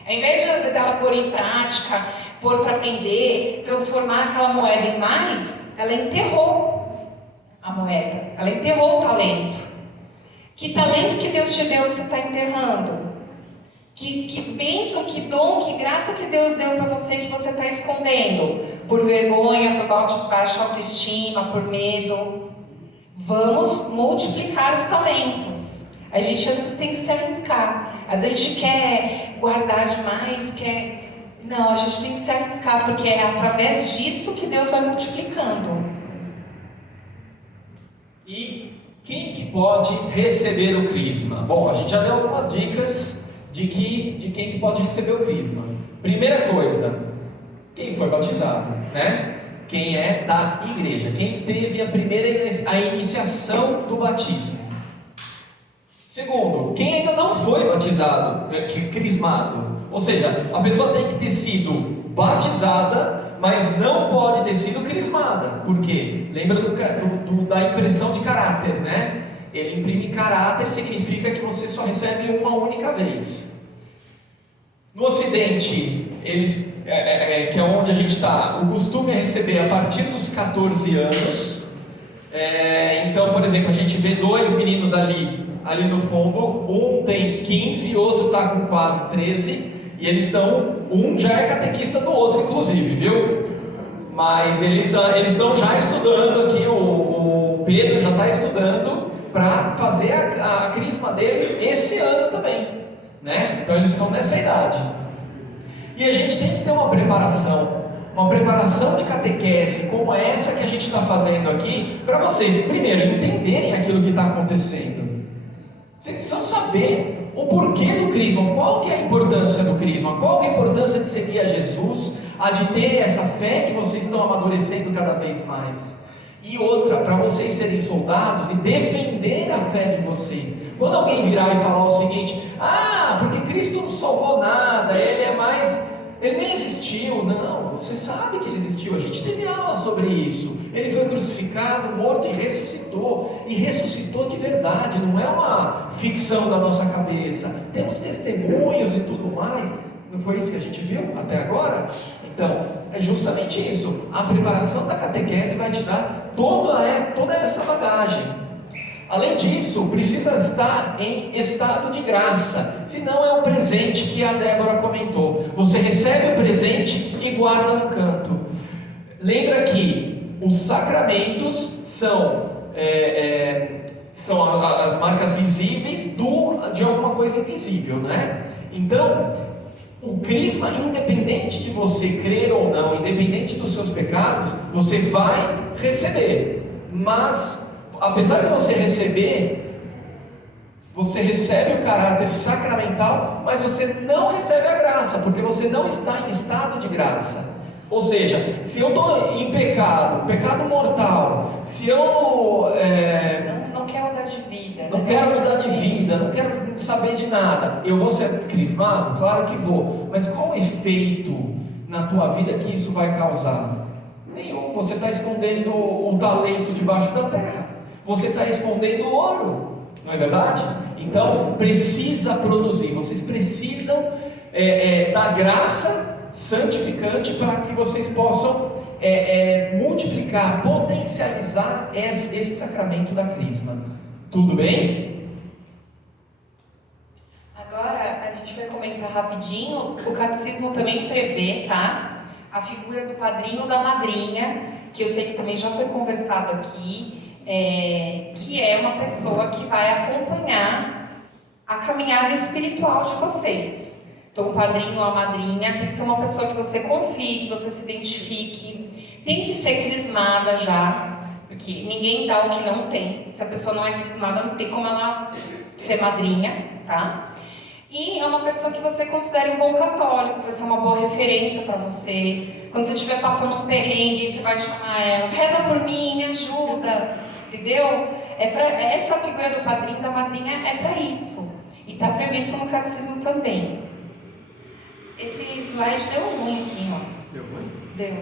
Ao invés dela pôr em prática, pôr para aprender, transformar aquela moeda em mais, ela enterrou a moeda, ela enterrou o talento. Que talento que Deus te deu que você está enterrando? Que bênção, que dom, que graça que Deus deu para você que você está escondendo? Por vergonha, por baixa autoestima, por medo. Vamos multiplicar os talentos. A gente às vezes tem que se arriscar. Às vezes a gente quer guardar demais, Não, a gente tem que se arriscar, porque é através disso que Deus vai multiplicando. E quem que pode receber o crisma? Bom, a gente já deu algumas dicas de quem que pode receber o crisma. Primeira coisa, quem foi batizado, né? Quem é da igreja, quem teve a iniciação do batismo. Segundo, quem ainda não foi batizado, crismado, ou seja, a pessoa tem que ter sido batizada, mas não pode ter sido crismada. Por quê? Lembra da impressão de caráter, né? Ele imprime caráter, significa que você só recebe uma única vez. No Ocidente, que é onde a gente está, o costume é receber a partir dos 14 anos. Então, por exemplo, a gente vê dois meninos ali no fundo, um tem 15 e outro está com quase 13, e um já é catequista do outro, inclusive, viu? Mas eles estão já estudando aqui, o Pedro já está estudando para fazer a crisma dele esse ano também, né? Então eles estão nessa idade. E a gente tem que ter uma preparação de catequese como essa que a gente está fazendo aqui, para vocês, primeiro, entenderem aquilo que está acontecendo. Vocês precisam saber o porquê do crisma, qual que é a importância do crisma, qual que é a importância de seguir a Jesus, de ter essa fé que vocês estão amadurecendo cada vez mais. E outra, para vocês serem soldados e defender a fé de vocês. Quando alguém virar e falar o seguinte: porque Cristo não salvou nada, ele nem existiu. Não, você sabe que ele existiu, a gente teve aula sobre isso. Ele foi crucificado, morto e ressuscitou de verdade, não é uma ficção da nossa cabeça. Temos testemunhos e tudo mais. Não foi isso que a gente viu até agora? Então, é justamente isso. A preparação da catequese vai te dar toda essa bagagem. Além disso, precisa estar em estado de graça, senão é um presente que a Débora comentou. Você recebe o presente e guarda no canto. Lembra que os sacramentos são as marcas visíveis de alguma coisa invisível, né? Então, o crisma, independente de você crer ou não, independente dos seus pecados, você vai receber. Mas, apesar de você receber, você recebe o caráter sacramental, mas você não recebe a graça, porque você não está em estado de graça. Ou seja, se eu estou em pecado mortal, se eu não quero mudar de vida, não quero mudar de vida, não quero saber de nada, eu vou ser crismado? Claro que vou, mas qual o efeito na tua vida que isso vai causar? Nenhum. Você está escondendo o talento debaixo da terra, você está escondendo o ouro, não é verdade? Então precisa produzir, vocês precisam da graça santificante para que vocês possam multiplicar, potencializar esse sacramento da crisma. Tudo bem? Agora a gente vai comentar rapidinho. O catecismo também prevê, tá? A figura do padrinho ou da madrinha, que eu sei que também já foi conversado aqui, que é uma pessoa que vai acompanhar a caminhada espiritual de vocês. Então, o padrinho ou a madrinha tem que ser uma pessoa que você confie, que você se identifique. Tem que ser crismada já, porque ninguém dá o que não tem. Se a pessoa não é crismada, não tem como ela ser madrinha, tá? E é uma pessoa que você considera um bom católico, vai ser uma boa referência para você. Quando você estiver passando um perrengue, você vai chamar ela, reza por mim, me ajuda, entendeu? Essa figura do padrinho, da madrinha, é para isso. E está previsto no catecismo também. Esse slide deu ruim aqui, ó. Deu ruim? Deu.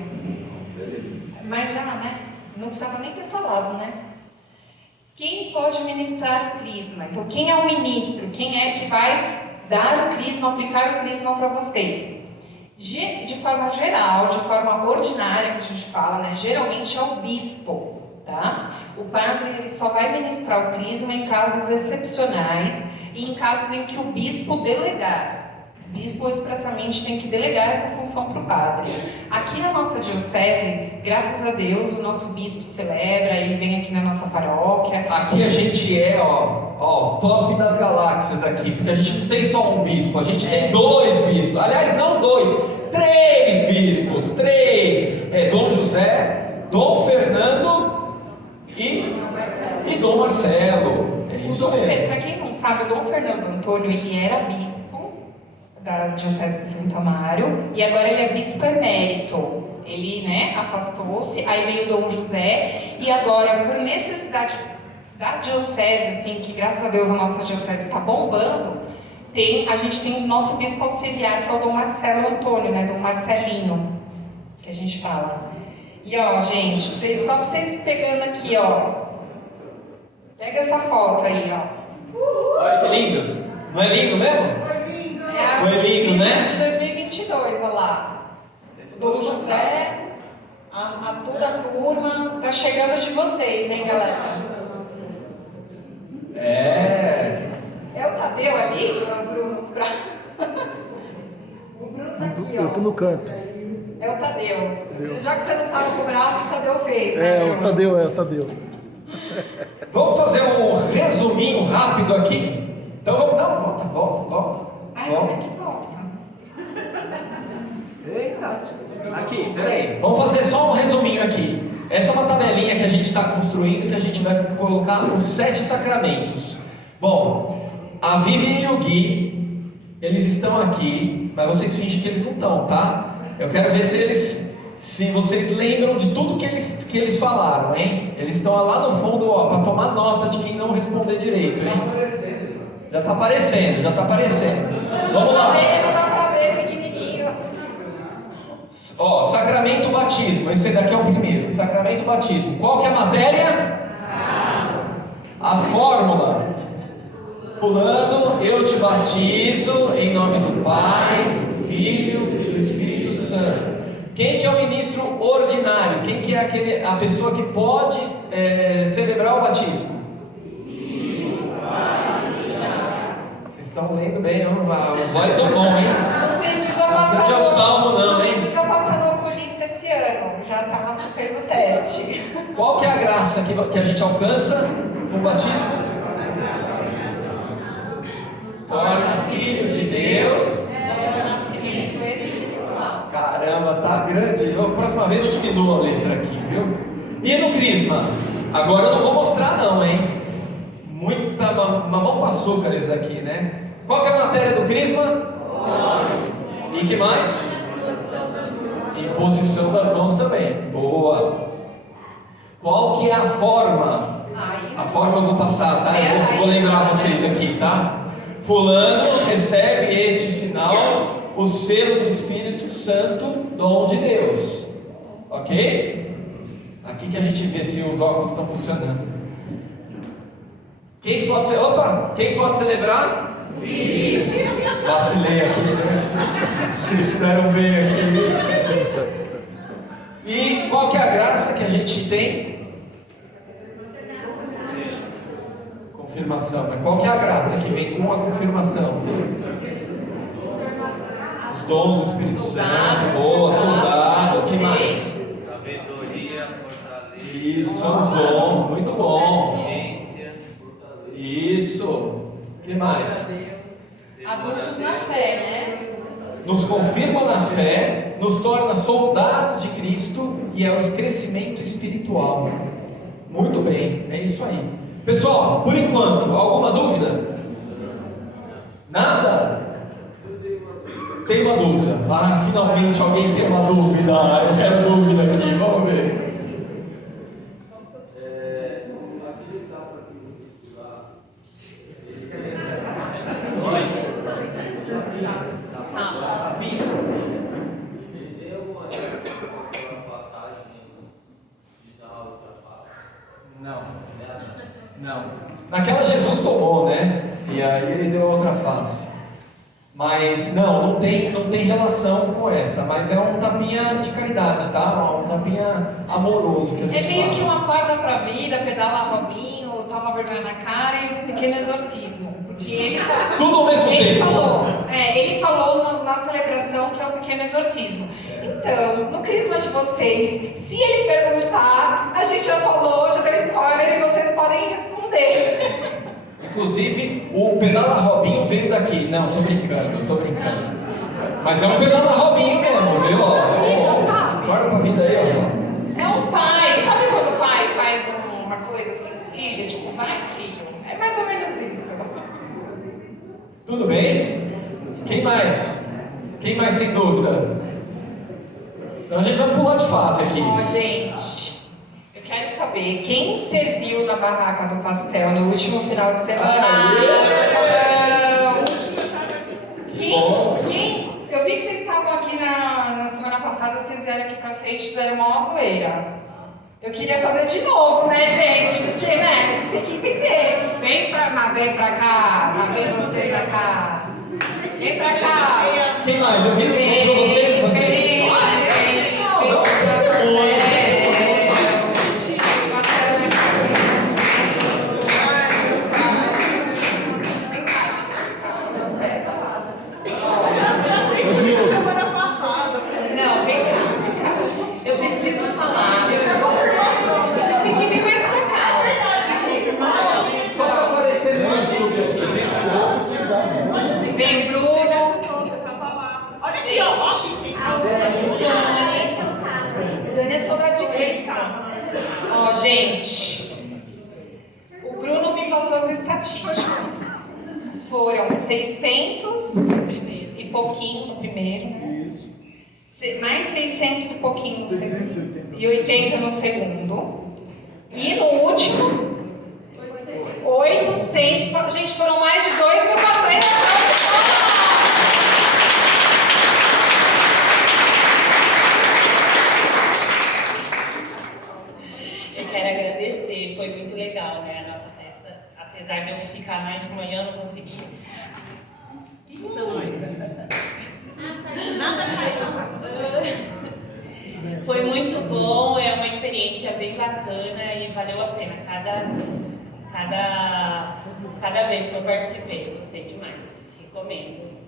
Mas já, né? Não precisava nem ter falado, né? Quem pode ministrar o crisma? Então, quem é o ministro? Quem é que vai dar o crisma, aplicar o crisma para vocês? De forma geral, de forma ordinária, que a gente fala, né? Geralmente é o bispo, tá? O padre, ele só vai ministrar o crisma em casos excepcionais e em casos em que o bispo delegar. O bispo expressamente tem que delegar essa função para o padre. Aqui na nossa diocese, graças a Deus, o nosso bispo celebra, ele vem aqui na nossa paróquia. Aqui a gente é, top das galáxias aqui, porque a gente não tem só um bispo, a gente tem 2 bispos. Aliás, não 2, 3 bispos, 3. Dom José, Dom Fernando e Dom Marcelo. É isso mesmo. Para quem não sabe, o Dom Fernando Antônio, ele era bispo da Diocese de Santo Amaro, e agora ele é bispo emérito. Ele, né, afastou-se, aí veio o Dom José, e agora, por necessidade da diocese, assim, que graças a Deus a nossa diocese está bombando, a gente tem o nosso bispo auxiliar, que é o Dom Marcelo Antônio, né, Dom Marcelinho, que a gente fala. E ó, gente, só pra vocês pegando aqui, ó, pega essa foto aí, ó. Olha que lindo, não é lindo mesmo? Foi lindo, né? De 2022, olha lá. Dom José, toda a turma, tá chegando de vocês, hein, galera? É o Tadeu ali? O Bruno tá aqui, ó. Eu tô no canto. É o Tadeu. Já que você não tava com o braço, o Tadeu fez, né? O Tadeu. Vamos fazer um resuminho rápido aqui. Então vamos. Não, volta. Ai, como é que volta? Eita. Aqui, peraí. Vamos fazer só um resuminho aqui. Essa é uma tabelinha que a gente está construindo, que a gente vai colocar os 7 sacramentos. Bom, a Vivian e o Gui, eles estão aqui, mas vocês fingem que eles não estão, tá? Eu quero ver se vocês lembram de tudo que eles falaram, hein? Eles estão lá no fundo, para tomar nota de quem não responder direito, hein? Já está aparecendo. Vamos lá. Não dá pra ver, pequenininho. Sacramento batismo. Esse daqui é o primeiro. Sacramento batismo. Qual que é a matéria? A fórmula. Fulano, eu te batizo em nome do Pai, do Filho e do Espírito Santo. Quem que é o ministro ordinário? Quem que é a pessoa que pode celebrar o batismo? Estão lendo bem, os olhos estão bons, hein? Não precisa passar de oftalmo, não, hein? Não precisa passar no oculista esse ano. Já fez o teste. Qual que é a graça que a gente alcança com o batismo? Nos Torna filhos de Deus. Nascimento espiritual. Caramba, tá grande. Próxima vez eu diminuo a letra aqui, viu? E no crisma? Agora eu não vou mostrar não, hein? Muita mamão com açúcar isso aqui, né? Qual que é a matéria do crisma? E que mais? Imposição das mãos também. Boa. Qual que é a forma? A forma eu vou passar, tá? Eu vou lembrar vocês aqui, tá? Fulano recebe este sinal, o selo do Espírito Santo, dom de Deus. Ok? Aqui que a gente vê se os óculos estão funcionando. Quem pode ser? Opa! Quem pode celebrar? Vacilei aqui, né? Vocês se deram bem aqui. E qual que é a graça que a gente tem? Confirmação. Mas qual que é a graça que vem com a confirmação? Os dons do Espírito Santo. Boa, soldado. O que mais? Sabedoria, fortaleza. Isso, são os dons. Muito bom. Isso. O que mais? Adultos na fé, né? Nos confirma na fé, nos torna soldados de Cristo e é o crescimento espiritual. Muito bem, é isso aí. Pessoal, por enquanto, alguma dúvida? Nada? Ah, finalmente alguém tem uma dúvida. Eu quero dúvida aqui, vamos ver. Não. Naquela Jesus tomou, né? E aí ele deu outra face. Mas não tem relação com essa. Mas é um tapinha de caridade, tá? Um tapinha amoroso que a gente É meio fala. que uma corda pra vida, pedala Robinho, toma vergonha na cara e um pequeno exorcismo. Porque ele falou. Tudo ao mesmo tempo. Ele falou na celebração que é o pequeno exorcismo. Então, no crisma de vocês, se ele perguntar, a gente já falou, já deu spoiler e vocês podem responder. Inclusive, o Pedala Robinho veio daqui. Não, tô brincando. Mas é um Pedala Robinho mesmo, viu? Guarda pra vida aí, ó. É um pai, sabe quando o pai faz uma coisa assim, filho, tipo, vai filho? É mais ou menos isso. Tudo bem? Quem mais? Quem mais tem dúvida? Senão a gente vai pular de fase aqui. Ó, gente, eu quero saber quem serviu na barraca do pastel no último final de semana. Quem? Eu vi que vocês estavam aqui na semana passada, vocês vieram aqui pra frente e fizeram uma zoeira. Eu queria fazer de novo, né, gente? Porque, né, vocês têm que entender. Vem pra cá, vem você pra cá. Vem pra cá. Quem mais? Eu vi você. Não, vem cá. Eu preciso falar. Você tem que vir mais pra cá. Só pra aparecer no YouTube aqui. Vem o Bruno. Olha aqui, ó. O Dani é sogra de Cristo. Ó, gente. O Bruno me passou as estatísticas. Foram 600 e pouquinho no primeiro, né? Mais 600 e pouquinho no segundo. E 80 no segundo. E no último, 800. Gente, foram mais de 2.000 pastéis. Eu quero agradecer, foi muito legal, né, a nossa festa. Apesar de eu ficar mais de manhã, não consegui. Foi muito bom, é uma experiência bem bacana e valeu a pena. Cada vez que eu participei, eu gostei demais. Recomendo.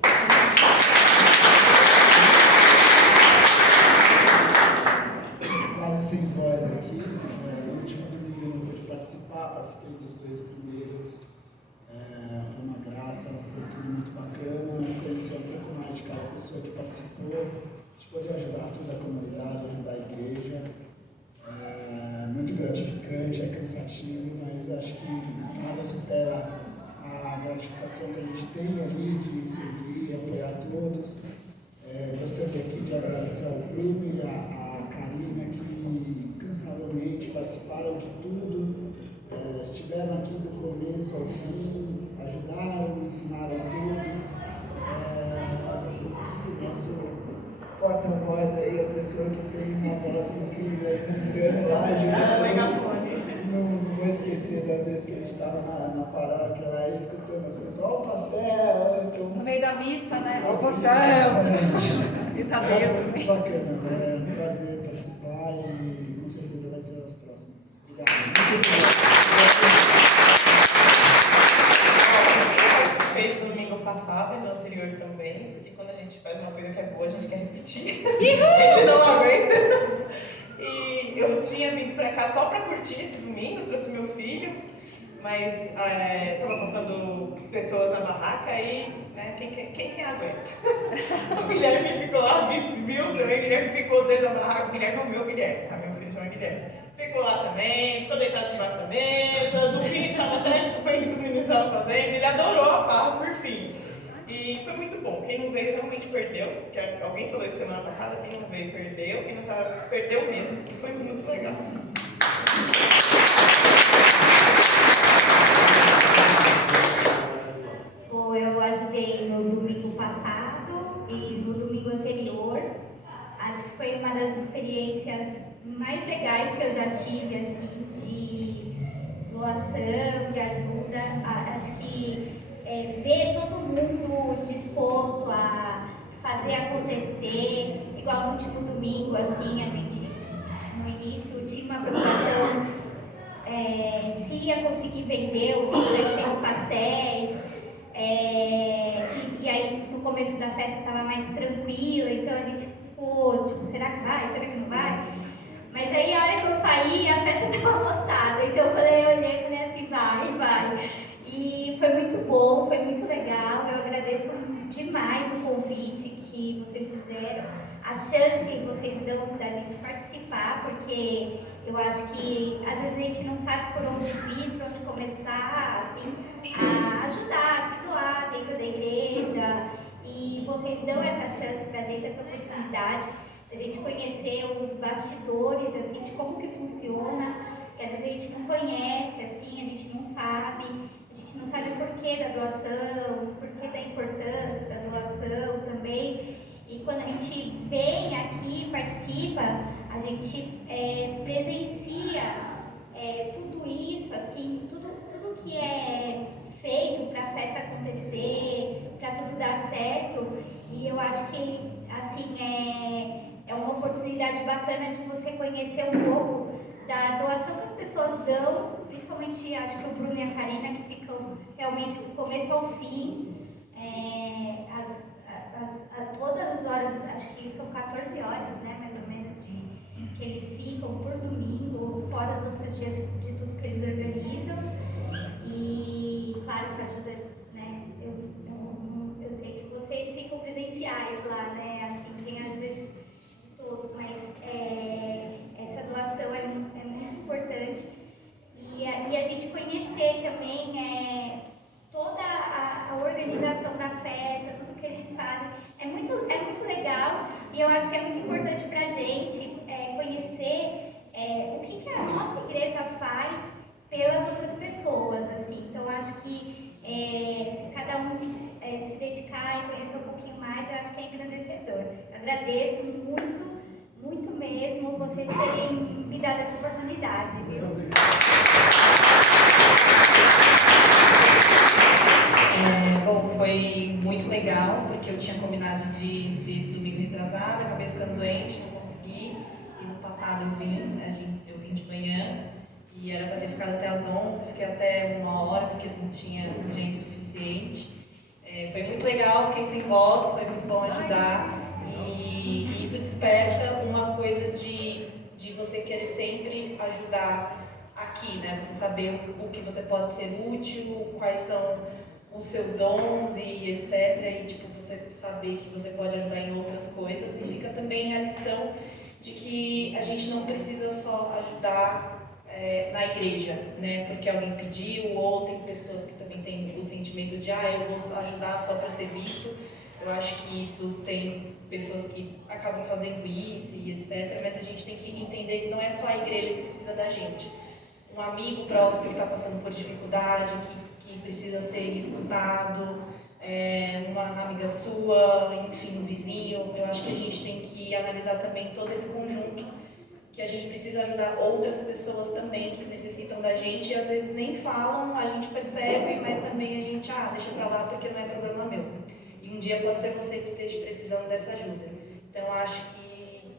Quase sem voz aqui. No último domingo eu não pude participar, participei dos 2 primeiros. Foi uma graça, foi tudo muito bacana. Conhecer um pouco mais de cada pessoa que participou, de poder ajudar toda a comunidade, ajudar a igreja. Muito gratificante, é cansativo, mas acho que nada supera a gratificação que a gente tem ali de servir, apoiar todos. Gostaria aqui de agradecer ao Bruno e a Karina que incansavelmente participaram de tudo, estiveram aqui do começo ao fim, ajudaram, ensinaram a todos. Nosso porta-voz aí, a pessoa que tem uma voz incrível aí cantando lá, ajuda todo. Não vou esquecer das vezes que a gente estava na paróquia lá escutando as pessoas, ó o pastel, então... No meio da missa, né? O pastel. Exatamente. E tá Acho dentro. muito bacana, é um prazer participar e com certeza vai ter as próximas. Obrigado. Eu participei do domingo passado e no anterior também, porque quando a gente faz uma coisa que é boa, a gente quer repetir. A gente não aguenta. E eu tinha vindo pra cá só pra curtir esse domingo, trouxe meu filho, mas tava faltando pessoas na barraca e né, quem aguenta? O Guilherme ficou lá, viu também, o Guilherme ficou desde a barraca, o Guilherme é o meu Guilherme, tá? Meu filho chama Guilherme. Ficou lá também, ficou deitado debaixo da mesa, no fim tava até vendo o que os meninos estavam fazendo, ele adorou a farra por fim. E foi muito bom. Quem não veio realmente perdeu, porque alguém falou isso semana passada, quem não veio perdeu, quem não estava perdeu mesmo, e foi muito legal. Bom, eu ajudei no domingo passado e no domingo anterior. Acho que foi uma das experiências mais legais que eu já tive, assim, de doação, de ajuda. Acho que ver todo mundo disposto a fazer acontecer, igual no último domingo, assim, a gente no início tinha uma preocupação se ia conseguir vender os 800 pastéis, e aí no começo da festa estava mais tranquila, então a gente ficou tipo, será que vai, será que não vai? Mas aí a hora que eu saí, a festa estava lotada, então eu olhei e falei assim, vai. E foi muito bom, foi muito legal, eu agradeço demais o convite que vocês fizeram, a chance que vocês dão da gente participar, porque eu acho que às vezes a gente não sabe por onde vir, por onde começar, assim, a ajudar, a se doar dentro da igreja, e vocês dão essa chance pra gente, essa oportunidade da gente conhecer os bastidores, assim, de como que funciona, que às vezes a gente não conhece, assim, a gente não sabe o porquê da doação, o porquê da importância da doação também. E quando a gente vem aqui, participa, a gente presencia tudo isso, assim, tudo que é feito para a festa acontecer, para tudo dar certo. E eu acho que, assim, é uma oportunidade bacana de você conhecer um pouco da doação que as pessoas dão, principalmente acho que o Bruno e a Karina, que ficam realmente do começo ao fim, todas as horas, acho que são 14 horas, né, mais ou menos, que eles ficam por domingo, fora os outros dias de tudo que eles organizam. E claro que ajuda, né, eu sei que vocês ficam presenciais lá, né, assim, tem a ajuda de todos, mas essa doação é muito importante. E a gente conhecer também toda a organização da festa, tudo que eles fazem, é muito legal, e eu acho que é muito importante para a gente conhecer o que a nossa igreja faz pelas outras pessoas, assim. Então, eu acho que se cada um se dedicar e conhecer um pouquinho mais, eu acho que é engrandecedor. Eu agradeço muito mesmo vocês terem me dado essa oportunidade, viu? Bom, foi muito legal, porque eu tinha combinado de vir domingo retrasado, acabei ficando doente, não consegui, e no passado eu vim de manhã, e era para ter ficado até às 11, fiquei até 1h, porque não tinha gente suficiente. Foi muito legal, fiquei sem voz, foi muito bom ajudar, e isso desperta uma coisa de você querer sempre ajudar aqui, né? Você saber o que você pode ser útil, quais são os seus dons e etc. E tipo, você saber que você pode ajudar em outras coisas. E fica também a lição de que a gente não precisa só ajudar na igreja, né? Porque alguém pediu, ou tem pessoas que também têm o sentimento de eu vou ajudar só para ser visto. Eu acho que isso tem pessoas que acabam fazendo isso e etc. Mas a gente tem que entender que não é só a igreja que precisa da gente. Um amigo próximo que está passando por dificuldade, que precisa ser escutado, uma amiga sua, enfim, um vizinho. Eu acho que a gente tem que analisar também todo esse conjunto, que a gente precisa ajudar outras pessoas também que necessitam da gente e às vezes nem falam, a gente percebe, mas também a gente, deixa pra lá porque não é problema meu. E um dia pode ser você que esteja precisando dessa ajuda. Então eu acho que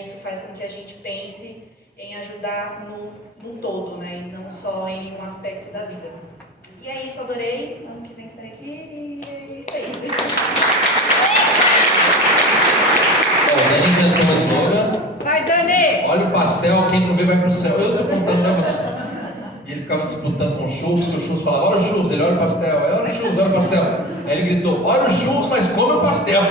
isso faz com que a gente pense em ajudar no todo, né? E não só em um aspecto da vida. E é isso, adorei. Ano que vem estarei aqui e é isso aí. Dani inventou um slogan. Vai, Dani! Olha o pastel, quem comer vai pro céu. Eu tô contando pra você. E ele ficava disputando com o Churros, que o Churros falava, olha o Churros, ele olha o pastel, olha o Churros, olha o pastel. Aí ele gritou, olha o Churros, mas come o pastel.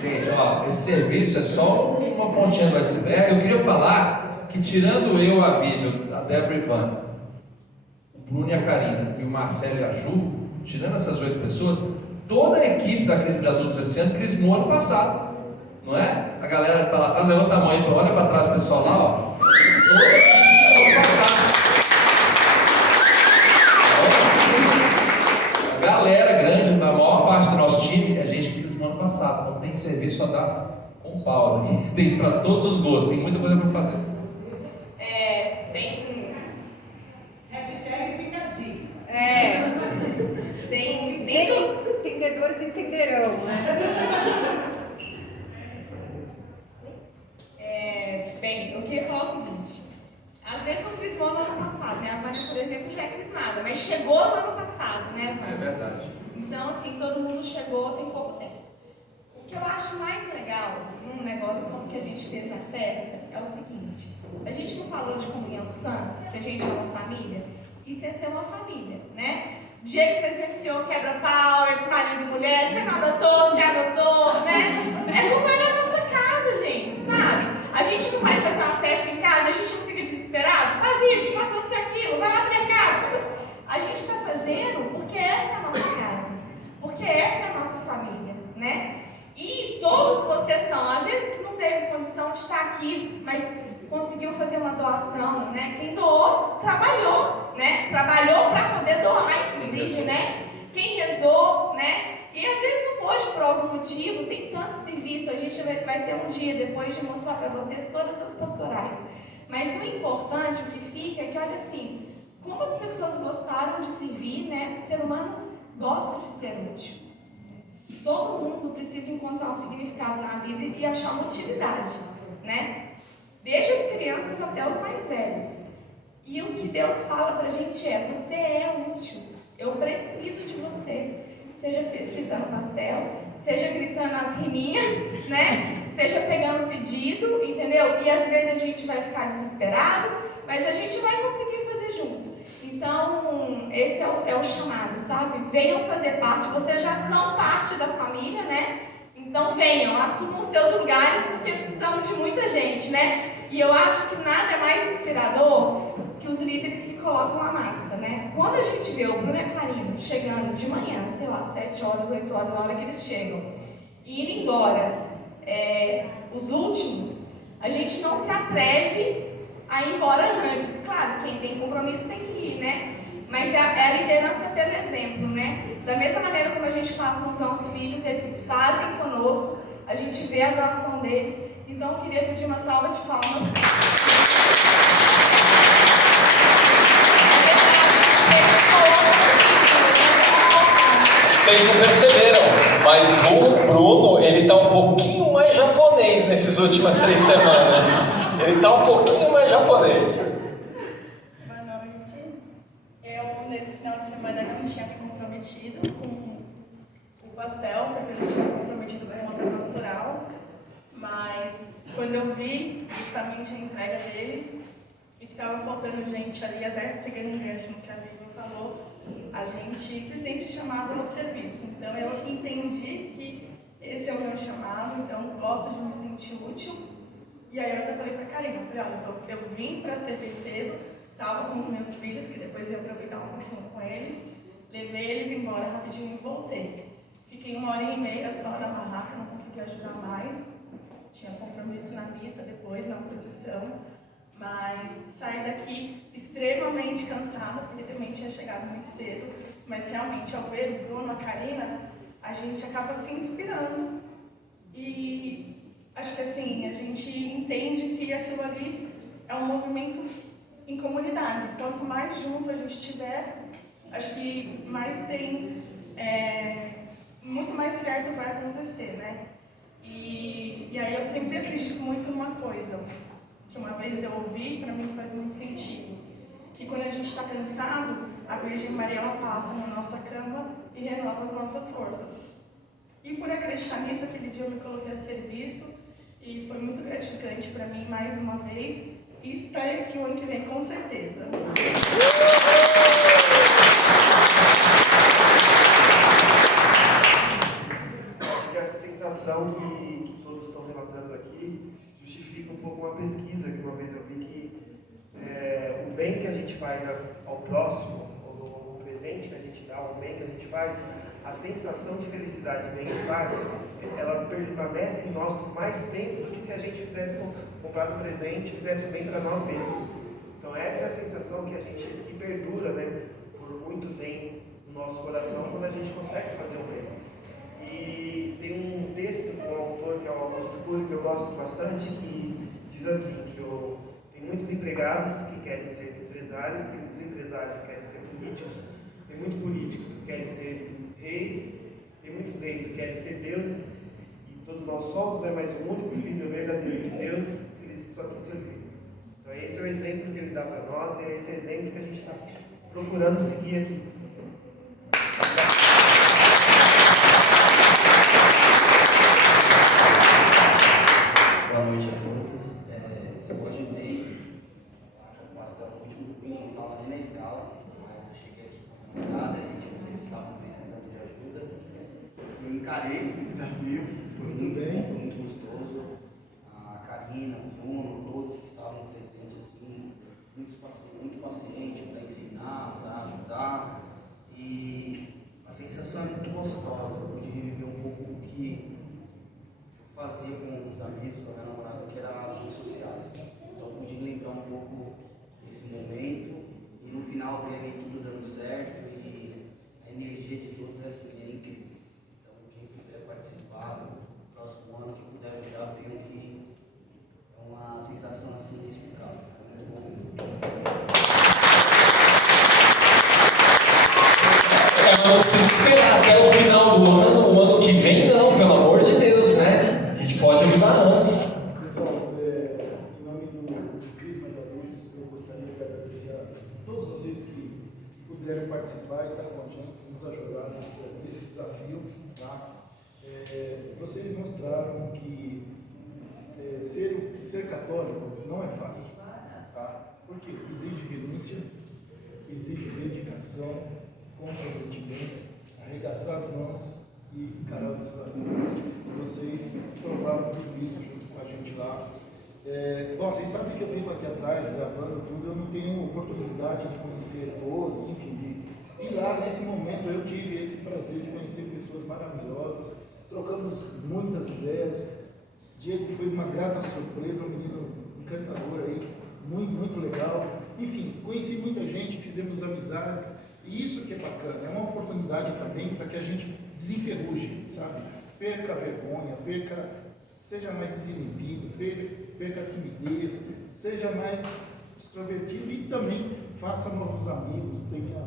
Gente, esse serviço é só uma pontinha do iceberg. Eu queria falar que tirando eu, a Vivian, a Débora e Ivan, Bruno e a Karina, e o Marcelo e a Ju, tirando essas 8 pessoas, toda a equipe da Crisma de Adultos esse ano crismou ano passado, não é? A galera que está lá atrás, levanta a mão aí, olha para trás o pessoal lá, ó. Toda a equipe crismou ano passado. A galera grande, a maior parte do nosso time, a gente crismou ano passado, então tem serviço a dar com pau, né? Tem para todos os gostos, tem muita coisa para fazer. Hashtag fica a dica. Entendedores entenderão, né? Bem, eu queria falar o seguinte, às vezes não crismou no ano passado, né? A Vânia, por exemplo, já é crismada, mas chegou no ano passado, né, Vânia? É verdade. Então, assim, todo mundo chegou tem pouco tempo. O que eu acho mais legal num negócio como que a gente fez na festa é o seguinte, a gente não falou de comunhão dos santos, que a gente é uma família, isso é ser uma família, né? Diego presenciou quebra-pau entre marido e mulher, você não adotou, você adotou, né? É como é na nossa casa, gente, sabe? A gente não vai fazer uma festa em casa, a gente não fica desesperado, faz isso, faz você aquilo, vai lá no mercado. A gente está fazendo porque essa é a nossa casa, porque essa é a nossa família, né? E todos vocês são, às vezes não teve condição de estar aqui, mas conseguiu fazer uma doação, né? Quem doou, trabalhou, né? Trabalhou para poder doar, inclusive, né? Quem rezou, né? E às vezes não pôde por algum motivo, tem tanto serviço, a gente vai ter um dia depois de mostrar para vocês todas as pastorais. Mas o importante, o que fica é que, olha assim, como as pessoas gostaram de servir, né? O ser humano gosta de ser útil. Todo mundo precisa encontrar um significado na vida e achar uma utilidade, né? Desde as crianças até os mais velhos. E o que Deus fala pra gente é, você é útil, eu preciso de você. Seja fritando pastel, seja gritando as riminhas, né? Seja pegando pedido, entendeu? E às vezes a gente vai ficar desesperado, mas a gente vai conseguir fazer junto. Então, esse é o chamado, sabe? Venham fazer parte, vocês já são parte da família, né? Então venham, assumam seus lugares, porque precisamos de muita gente, né? E eu acho que nada é mais inspirador que os líderes que colocam a massa, né? Quando a gente vê o Bruno e a Karina chegando de manhã, sei lá, 7 horas, 8 horas, na hora que eles chegam, e indo embora, os últimos, a gente não se atreve a ir embora antes. Claro, quem tem compromisso tem que ir, né? Mas é a liderança pelo exemplo, né? Da mesma maneira como a gente faz com os nossos filhos, eles fazem conosco, a gente vê a doação deles. Então eu queria pedir uma salva de palmas. Vocês não perceberam, mas o Bruno, ele tá um pouquinho mais japonês nessas últimas 3 semanas. Ele tá um pouquinho mais japonês. Boa noite. Eu, nesse final de semana, não tinha me comprometido com o pastel, porque eu tinha me comprometido com outra pastoral. Mas, quando eu vi justamente a entrega deles, e que estava faltando gente ali, até pegando um gancho no que a Vivian falou, a gente se sente chamado ao serviço. Então eu entendi que esse é o meu chamado, então gosto de me sentir útil. E aí eu até falei para a Karina, eu falei, olha, eu vim para servir cedo, estava com os meus filhos, que depois ia aproveitar um pouquinho com eles, levei eles embora rapidinho e voltei. Fiquei 1h30 só na barraca, não consegui ajudar mais, tinha compromisso na missa depois, na procissão. Mas saí daqui extremamente cansada, porque também tinha chegado muito cedo. Mas realmente, ao ver o Bruno, a Karina, a gente acaba se inspirando. E acho que assim, a gente entende que aquilo ali é um movimento em comunidade. Quanto mais junto a gente estiver, acho que mais tem, muito mais certo vai acontecer, né? E aí eu sempre acredito muito numa coisa, que uma vez eu ouvi, para mim faz muito sentido, que quando a gente está cansado, a Virgem Maria ela passa na nossa cama e renova as nossas forças. E por acreditar nisso, aquele dia eu me coloquei a serviço e foi muito gratificante para mim mais uma vez, e estarei aqui o ano que vem com certeza. Acho que a sensação que todos estão relatando aqui justifica um pouco uma pesquisa que uma vez eu vi que o bem que a gente faz ao próximo, presente que a gente dá, o bem que a gente faz, a sensação de felicidade e bem-estar, ela permanece em nós por mais tempo do que se a gente fizesse comprar um presente e fizesse o bem para nós mesmos. Então essa é a sensação que perdura, né, por muito tempo no nosso coração quando a gente consegue fazer o bem. E tem um texto do autor, que é o Augusto Cury, que eu gosto bastante, que diz assim, que tem muitos empregados que querem ser empresários, tem muitos empresários que querem ser políticos, tem muitos políticos que querem ser reis, tem muitos reis que querem ser deuses, e todos nós somos, né, mas o único filho verdadeiro de Deus, ele só quis servir. Então esse é o exemplo que ele dá para nós, e é esse exemplo que a gente está procurando seguir aqui. Boa noite a todos. Eu ajudei a pastor no último domingo, não estava nem na escala, mas eu cheguei aqui com a namorada, a gente viu que eles estavam precisando de ajuda. Eu encarei o desafio, foi muito gostoso. A Karina, o Bruno, todos que estavam presentes, assim, muito paciente para ensinar, para ajudar. E a sensação é muito gostosa, eu pude reviver um pouco o que fazia com os amigos, com a minha namorada, que eram ações sociais. Então eu pude lembrar um pouco desse momento e no final ver ali tudo dando certo e a energia de todos assim, é incrível. Então quem puder participar do próximo ano, quem puder já ver que é uma sensação assim inexplicável. É muito bom mesmo. Não se esperar até o final do ano, o ano que vem não, pelo amor de Deus, né? A gente pode ajudar antes. Pessoal, em nome do Crisma de Adultos, eu gostaria de agradecer a todos vocês que puderam participar, estar com a gente, nos ajudar nesse desafio. Tá? Vocês mostraram que ser católico não é fácil, tá? Porque exige renúncia, exige dedicação, comprometimento, arregaçar as mãos e encarar os desafios. Vocês provaram tudo isso junto com a gente lá. Bom, vocês sabem que eu venho aqui atrás gravando tudo, eu não tenho oportunidade de conhecer todos, enfim, e lá nesse momento eu tive esse prazer de conhecer pessoas maravilhosas, trocamos muitas ideias. Diego foi uma grata surpresa, um menino encantador aí, muito legal. Enfim, conheci muita gente, fizemos amizades, e isso que é bacana, é uma oportunidade também para que a gente desenferruje, sabe? Perca a vergonha, seja mais desinibido, perca a timidez, seja mais extrovertido e também faça novos amigos, tenha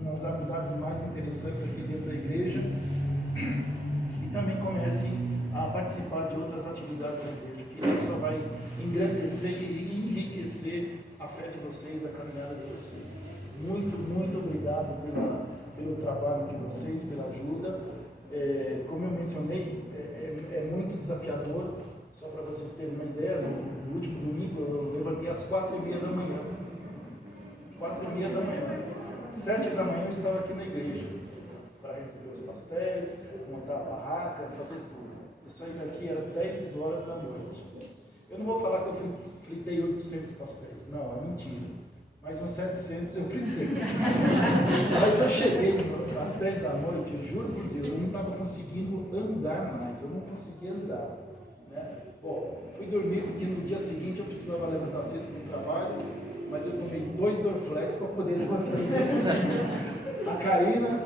umas amizades mais interessantes aqui dentro da igreja e também comece a participar de outras atividades da igreja, que isso só vai engrandecer e enriquecer a fé de vocês, a caminhada de vocês. Muito obrigado pelo trabalho de vocês, pela ajuda. Como eu mencionei, é muito desafiador. Só para vocês terem uma ideia, no último domingo eu levantei às 4h30 da manhã. 4h30 da manhã. 7 da manhã eu estava aqui na igreja para receber os pastéis, montar a barraca, fazer tudo. Eu saí daqui, era 10 horas da noite. Eu não vou falar que eu fritei 800 pastéis, não, é mentira. Mas uns 700 eu fritei. Mas eu cheguei às 10 da noite, eu juro por Deus, eu não estava conseguindo andar mais, eu não conseguia andar. Né? Bom, fui dormir porque no dia seguinte eu precisava levantar cedo para o trabalho, mas eu tomei 2 Dorflex para poder levantar e descer. A Karina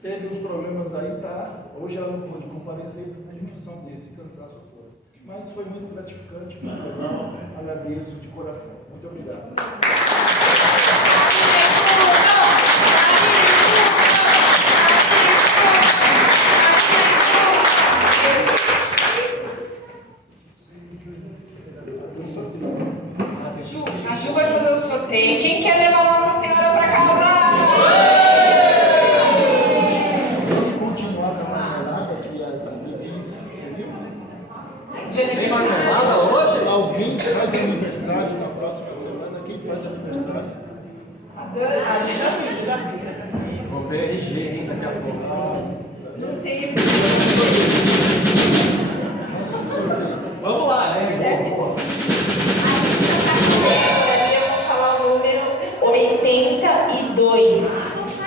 teve uns problemas aí, tá? Hoje ela não pôde comparecer em função desse cansaço todo. Mas foi muito gratificante, muito legal. Agradeço de coração. Muito obrigado. A Ju vai fazer o sorteio. Quem quer levar Nossa Senhora para casa? Alguém faz aniversário na próxima semana? Quem faz aniversário? Já fiz. Vou ver RG, hein, daqui a pouco. Não tem. Vamos lá, boa. Eu vou falar o número 82.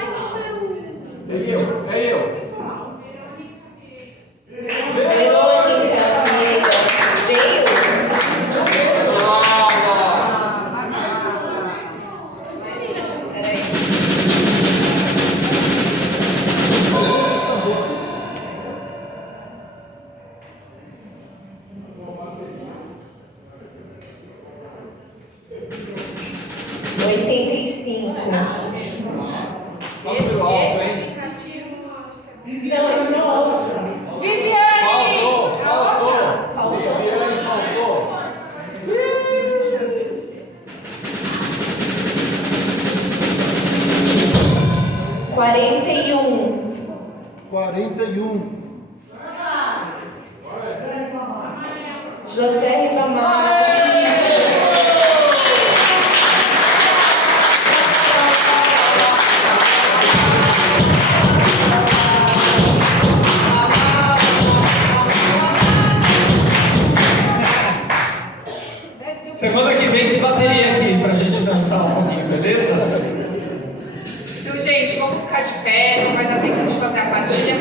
José Ribamar.